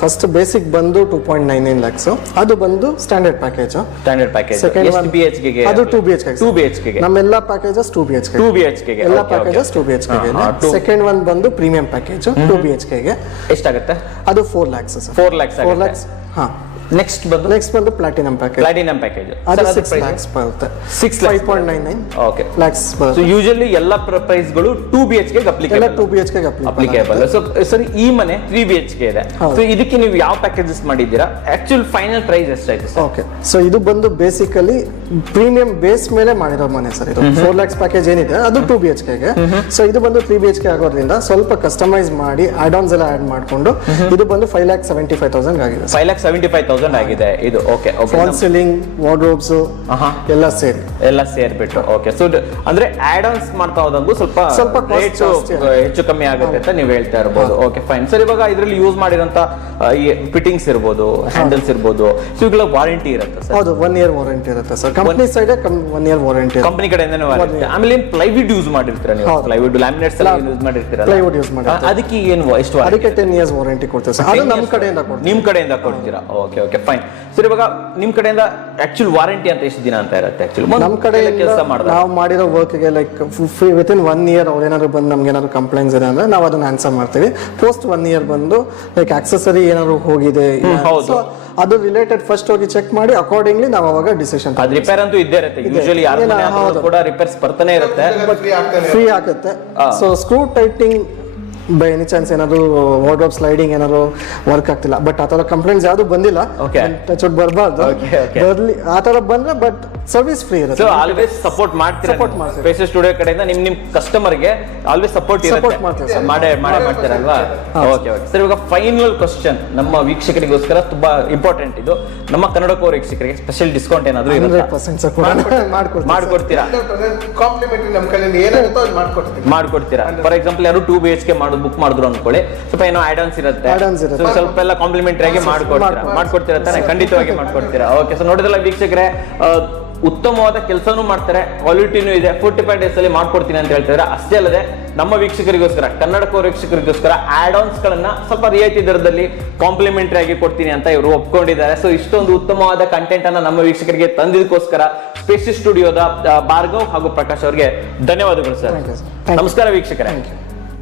ಫಸ್ಟ್ ಬೇಸಿಕ್ ಬಂದು 2.99 lakhs, ಅದು ಬಂದು standard package. Standard package Second one, ಎಷ್ಟು BHK ಗೆ? ಅದು 2 BHK. 2 BHK ಗೆ ನಮ್ಮೆಲ್ಲ ಪ್ಯಾಕೇಜಸ್ 2 BHK. 2 BHK ಗೆ ಎಲ್ಲ ಪ್ಯಾಕೇಜಸ್ 2 BHK ಗೆ. ಸೆಕೆಂಡ್ ಒನ್ ಬಂದು ಪ್ರೀಮಿಯಂ ಪ್ಯಾಕೇಜ್ 2 BHK ಗೆ. ಎಷ್ಟಾಗುತ್ತೆ? ಅದು 4 lakhs ಸರ್. 4 lakhs 4 lakhs. ಹಾ. ನೆಕ್ಸ್ಟ್ ಬಂದು ಪ್ಲಾಟಿನಂ ಪ್ಯಾಕೇಜ್. ಪ್ಲಾಟಿನಂ ಪ್ಯಾಕೇಜ್ ಅದು 6 lakhs ಬರುತ್ತೆ. 5.99 ಓಕೆ lakhs ಸೊ ಬರುತ್ತೆ. ಯೂಶುವಲಿ ಎಲ್ಲ ಪ್ರೈಸ್ಗಳು 2 BHK ಗೆ ಎಲ್ಲ 2 ಅಪ್ಲಿಕೇಬಲ್ BHK ಗೆ ಅಪ್ಲಿಕೇಬಲ್. ಸೊ ಸರ್ ಈ ಮನೆ 3 BHK ಇದೆ. ಹೌದು. ಸೊ ಇದಕ್ಕೆ ನೀವು ಯಾವ ಪ್ಯಾಕೇಜಸ್ ಮಾಡಿದ್ದೀರಾ? ಆಕ್ಚುಲ್ ಫೈನಲ್ ಪ್ರೈಸ್ ಎಷ್ಟಾಯ್ತು ಸರ್? ಓಕೆ. ಸೊ ಇದು ಬಂದು ಬೇಸಿಕಲಿ ಪ್ರೀಮಿಯಂ ಬೇಸ್ ಮೇಲೆ ಮಾಡಿರೋ ಮನೆ ಸರ್. ಇದು 4 lakhs ಪ್ಯಾಕೇಜ್ ಏನಿದೆ ಅದು 2 BHK ಗೆ. ಸೊ ಇದು ಬಂದು 3 BHK ಆಗೋದ್ರಿಂದ ಸ್ವಲ್ಪ ಕಸ್ಟಮೈಸ್ ಮಾಡಿ ಆಡ್ ಆನ್ಸ್ ಎಲ್ಲ ಆಡ್ ಮಾಡ್ಕೊಂಡು ಇದು ಬಂದು 5,75,000 ಆಗಿದೆ. 5,75,000 ಆಗಿದೆ ಇದು. Okay okay. Fall ceiling, wardrobes ಎಲ್ಲ ಸೇರಿ ಸೇರ್ಬಿಟ್ಟು. ಓಕೆ. ಸೊ ಅಂದ್ರೆ ಆಡ್ ಆನ್ಸ್ ಮಾಡ್ತಾ ಹೋದಂಗೂ ಸ್ವಲ್ಪ cost ರೇಟ್ ಜಾಸ್ತಿ ಹೆಚ್ಚು ಕಮ್ಮಿ ಆಗುತ್ತೆ ಅಂತ ನೀವು ಹೇಳ್ತಾ ಇರಬಹುದು. Okay fine sir. ಇವಾಗ ಇದರಲ್ಲಿ ಯೂಸ್ ಮಾಡಿರೋಂತ ಫಿಟ್ಟಿಂಗ್ಸ್ ಇರ್ಬೋದು, ಹ್ಯಾಂಡಲ್ಸ್ ಇರ್ಬೋದು, ಸೊ ಇವುಗಳ ವಾರಂಟಿ ಇರುತ್ತೆ ಸರ್? ಹೌದು, 1 year ವಾರಂಟಿ ಇರುತ್ತೆ sir. Company side 1 year warranty company ಕಡೆಯಿಂದನೇ ವಾರಂಟಿ. ಆಮೇಲೆ ಪ್ಲೈವುಡ್ ಯೂಸ್ ಮಾಡಿರ್ತೀರಾ ನೀವು? ಪ್ಲೈವುಡ್ ಲ್ಯಾಮಿನೇಟ್ಸ್ ಎಲ್ಲ ಯೂಸ್ ಮಾಡಿರ್ತೀರಾ? ಪ್ಲೈವುಡ್ ಯೂಸ್ ಮಾಡಿ ಅದಕ್ಕೆ ಏನು ಎಷ್ಟು? ಅದಕ್ಕೆ 10 years ವಾರಂಟಿ ಕೊಡ್ತೀವಿ ಸರ್. ಅದು ನಮ್ಮ ಕಡೆಯಿಂದ ಕೊಡ್ತೀವಿ. ನಿಮ್ ಕಡೆಯಿಂದ ಕೊಡ್ತೀರಾ? Okay okay fine sir. ಇವಾಗ ನಿಮ್ ಕಡೆಯಿಂದ ಆಕ್ಚುಲ್ ವಾರಂಟಿ ಅಂತ ಎಷ್ಟು ದಿನ ಅಂತ ಇರುತ್ತೆ? ನಮ್ಮ ಕಡೆಯಿಂದ ಕೆಲಸ ಮಾಡಿದ್ರೆ ನಾವು ಮಾಡಿರೋ ವರ್ಕ್ಗೆ ಲೈಕ್ ವಿತಿನ್ 1 year ಅವ್ರು ಏನಾದ್ರು ಬಂದು ನಮ್ಗೆ ಏನಾದ್ರು ಕಂಪ್ಲೇಂಟ್ಸ್ ಇದೆ ಅಂದ್ರೆ ನಾವು ಅದನ್ನ ಆನ್ಸರ್ ಮಾಡ್ತೀವಿ. ಪೋಸ್ಟ್ 1 year ಬಂದು ಲೈಕ್ ಆಕ್ಸೆಸರಿ ಏನಾದ್ರು ಹೋಗಿದೆ, ಹೌದು, ಅದು ರಿಲೇಟೆಡ್ ಫಸ್ಟ್ ಹೋಗಿ ಚೆಕ್ ಮಾಡಿ ಅಕಾರ್ಡಿಂಗ್ಲಿ ನಾವು ಅವಾಗ ಡಿಸಿಷನ್. ಅದು ರಿಪೇರ್ ಅಂತೂ ಇದ್ದೇ ಇರುತ್ತೆ. ಯೂಶುವಲಿ ಯಾರು ಕೂಡ ರಿಪೇರ್ಸ್ ಬರ್ತಾನೆ ಇರುತ್ತೆ, ಫ್ರೀ ಆಗುತ್ತೆ. So screw tightening by any chance ಏನಾದ್ರು ವಾರ್ಡ್ರೋಬ್ ಸ್ಲೈಡಿಂಗ್ ಏನಾದ್ರು ವರ್ಕ್ ಆಗ್ತಿಲ್ಲ, ಬಟ್ ಆ ತರ ಕಂಪ್ಲೇಂಟ್ಸ್ ಯಾವ್ದು ಬಂದಿಲ್ಲ. ಟಚ್ ವುಡ್ ಬರಬಾರ್ದು, ಬರ್ಲಿ ಆ ತರ ಬಂದ್ರೆ, ಬಟ್ ಸರ್ವಿಸ್ ಫ್ರೀ ಇರುತ್ತೆ. ಸೊ ಆಲ್ವೇಸ್ ಸಪೋರ್ಟ್ ಮಾಡ್ತೀರಾ? ಸ್ಪೇಸಿಯಸ್ ಸ್ಟುಡಿಯೋ ಕಡೆಯಿಂದ ನಿಮ್ ಕಸ್ಟಮರ್ ಗೆ ಆಲ್ವೇಸ್ ಸಪೋರ್ಟ್ ಇರುತ್ತೆ, ಮಾಡೇ ಮಾಡ್ತೀರಲ್ವಾ? Okay okay sir. ಇವಾಗ ಫೈನಲ್ ಕ್ವಶನ್ ನಮ್ಮ ವೀಕ್ಷಕರಿಗೋಸ್ಕರ ತುಂಬಾ ಇಂಪಾರ್ಟೆಂಟ್ ಇದು. ನಮ್ಮ ಕನ್ನಡ ಕೋರ್ ವೀಕ್ಷಕರಿಗೆ ಸ್ಪೆಷಲ್ ಡಿಸ್ಕೌಂಟ್ ಏನಾದ್ರು 100% ಮಾಡ್ಕೊಡ್ತೀರಾ? ಕಾಂಪ್ಲಿಮೆಂಟರಿ ನಮ್ಮ ಕಡೆಯಿಂದ ಏನಾಗುತ್ತೋ ಅದು ಮಾಡ್ಕೊಡ್ತೀರಾ? ಫಾರ್ ಎಕ್ಸಾಂಪಲ್ ಯಾರು 2 BHK ಬುಕ್ ಮಾಡಿದ್ರು ಅನ್ಕೊಳ್ಳಿ, ಸ್ವಲ್ಪ ಏನೋ ಆಡ್ ಆನ್ಸ್ ಇರುತ್ತೆ, ಸ್ವಲ್ಪ ಎಲ್ಲ ಕಾಂಪ್ಲಿಮೆಂಟರಿ ಆಗಿ ಮಾಡ್ಕೊಡ್ತೀರಾ ತಾನೆ? ಖಂಡಿತವಾಗಿ ಮಾಡ್ಕೊಡ್ತೀರಾ. ಓಕೆ. ಸೊ ನೋಡಿದ್ರಲ್ಲ ವೀಕ್ಷಕರೇ, ಉತ್ತಮವಾದ ಕೆಲಸನೂ ಮಾಡ್ತಾರೆ, ಕ್ವಾಲಿಟಿನೂ ಇದೆ, 45 days ಅಲ್ಲಿ ಮಾಡ್ಕೊಡ್ತೀನಿ ಅಂತ ಹೇಳ್ತಿದ್ದಾರೆ. ಅಷ್ಟೇ ಅಲ್ಲದೆ ನಮ್ಮ ವೀಕ್ಷಕರಿಗೋಸ್ಕರ, ಕನ್ನಡ ಕೋರ್ ವೀಕ್ಷಕರಿಗೋಸ್ಕರ ಆಡ್ ಆನ್ಸ್ ಗಳನ್ನ ಸ್ವಲ್ಪ ರಿಯಾಯಿತಿ ದರದಲ್ಲಿ ಕಾಂಪ್ಲಿಮೆಂಟರಿ ಆಗಿ ಕೊಡ್ತೀನಿ ಅಂತ ಇವರು ಒಪ್ಕೊಂಡಿದ್ದಾರೆ. ಸೊ ಇಷ್ಟೊಂದು ಉತ್ತಮವಾದ ಕಂಟೆಂಟ್ ಅನ್ನ ನಮ್ಮ ವೀಕ್ಷಕರಿಗೆ ತಂದಿದ್ದಕ್ಕೋಸ್ಕರ ಸ್ಪೇಸಿಯಸ್ ಸ್ಟುಡಿಯೋದ ಭಾರ್ಗವ್ ಹಾಗೂ ಪ್ರಕಾಶ್ ಅವರಿಗೆ ಧನ್ಯವಾದಗಳು ಸರ್. ನಮಸ್ಕಾರ ವೀಕ್ಷಕರೇ.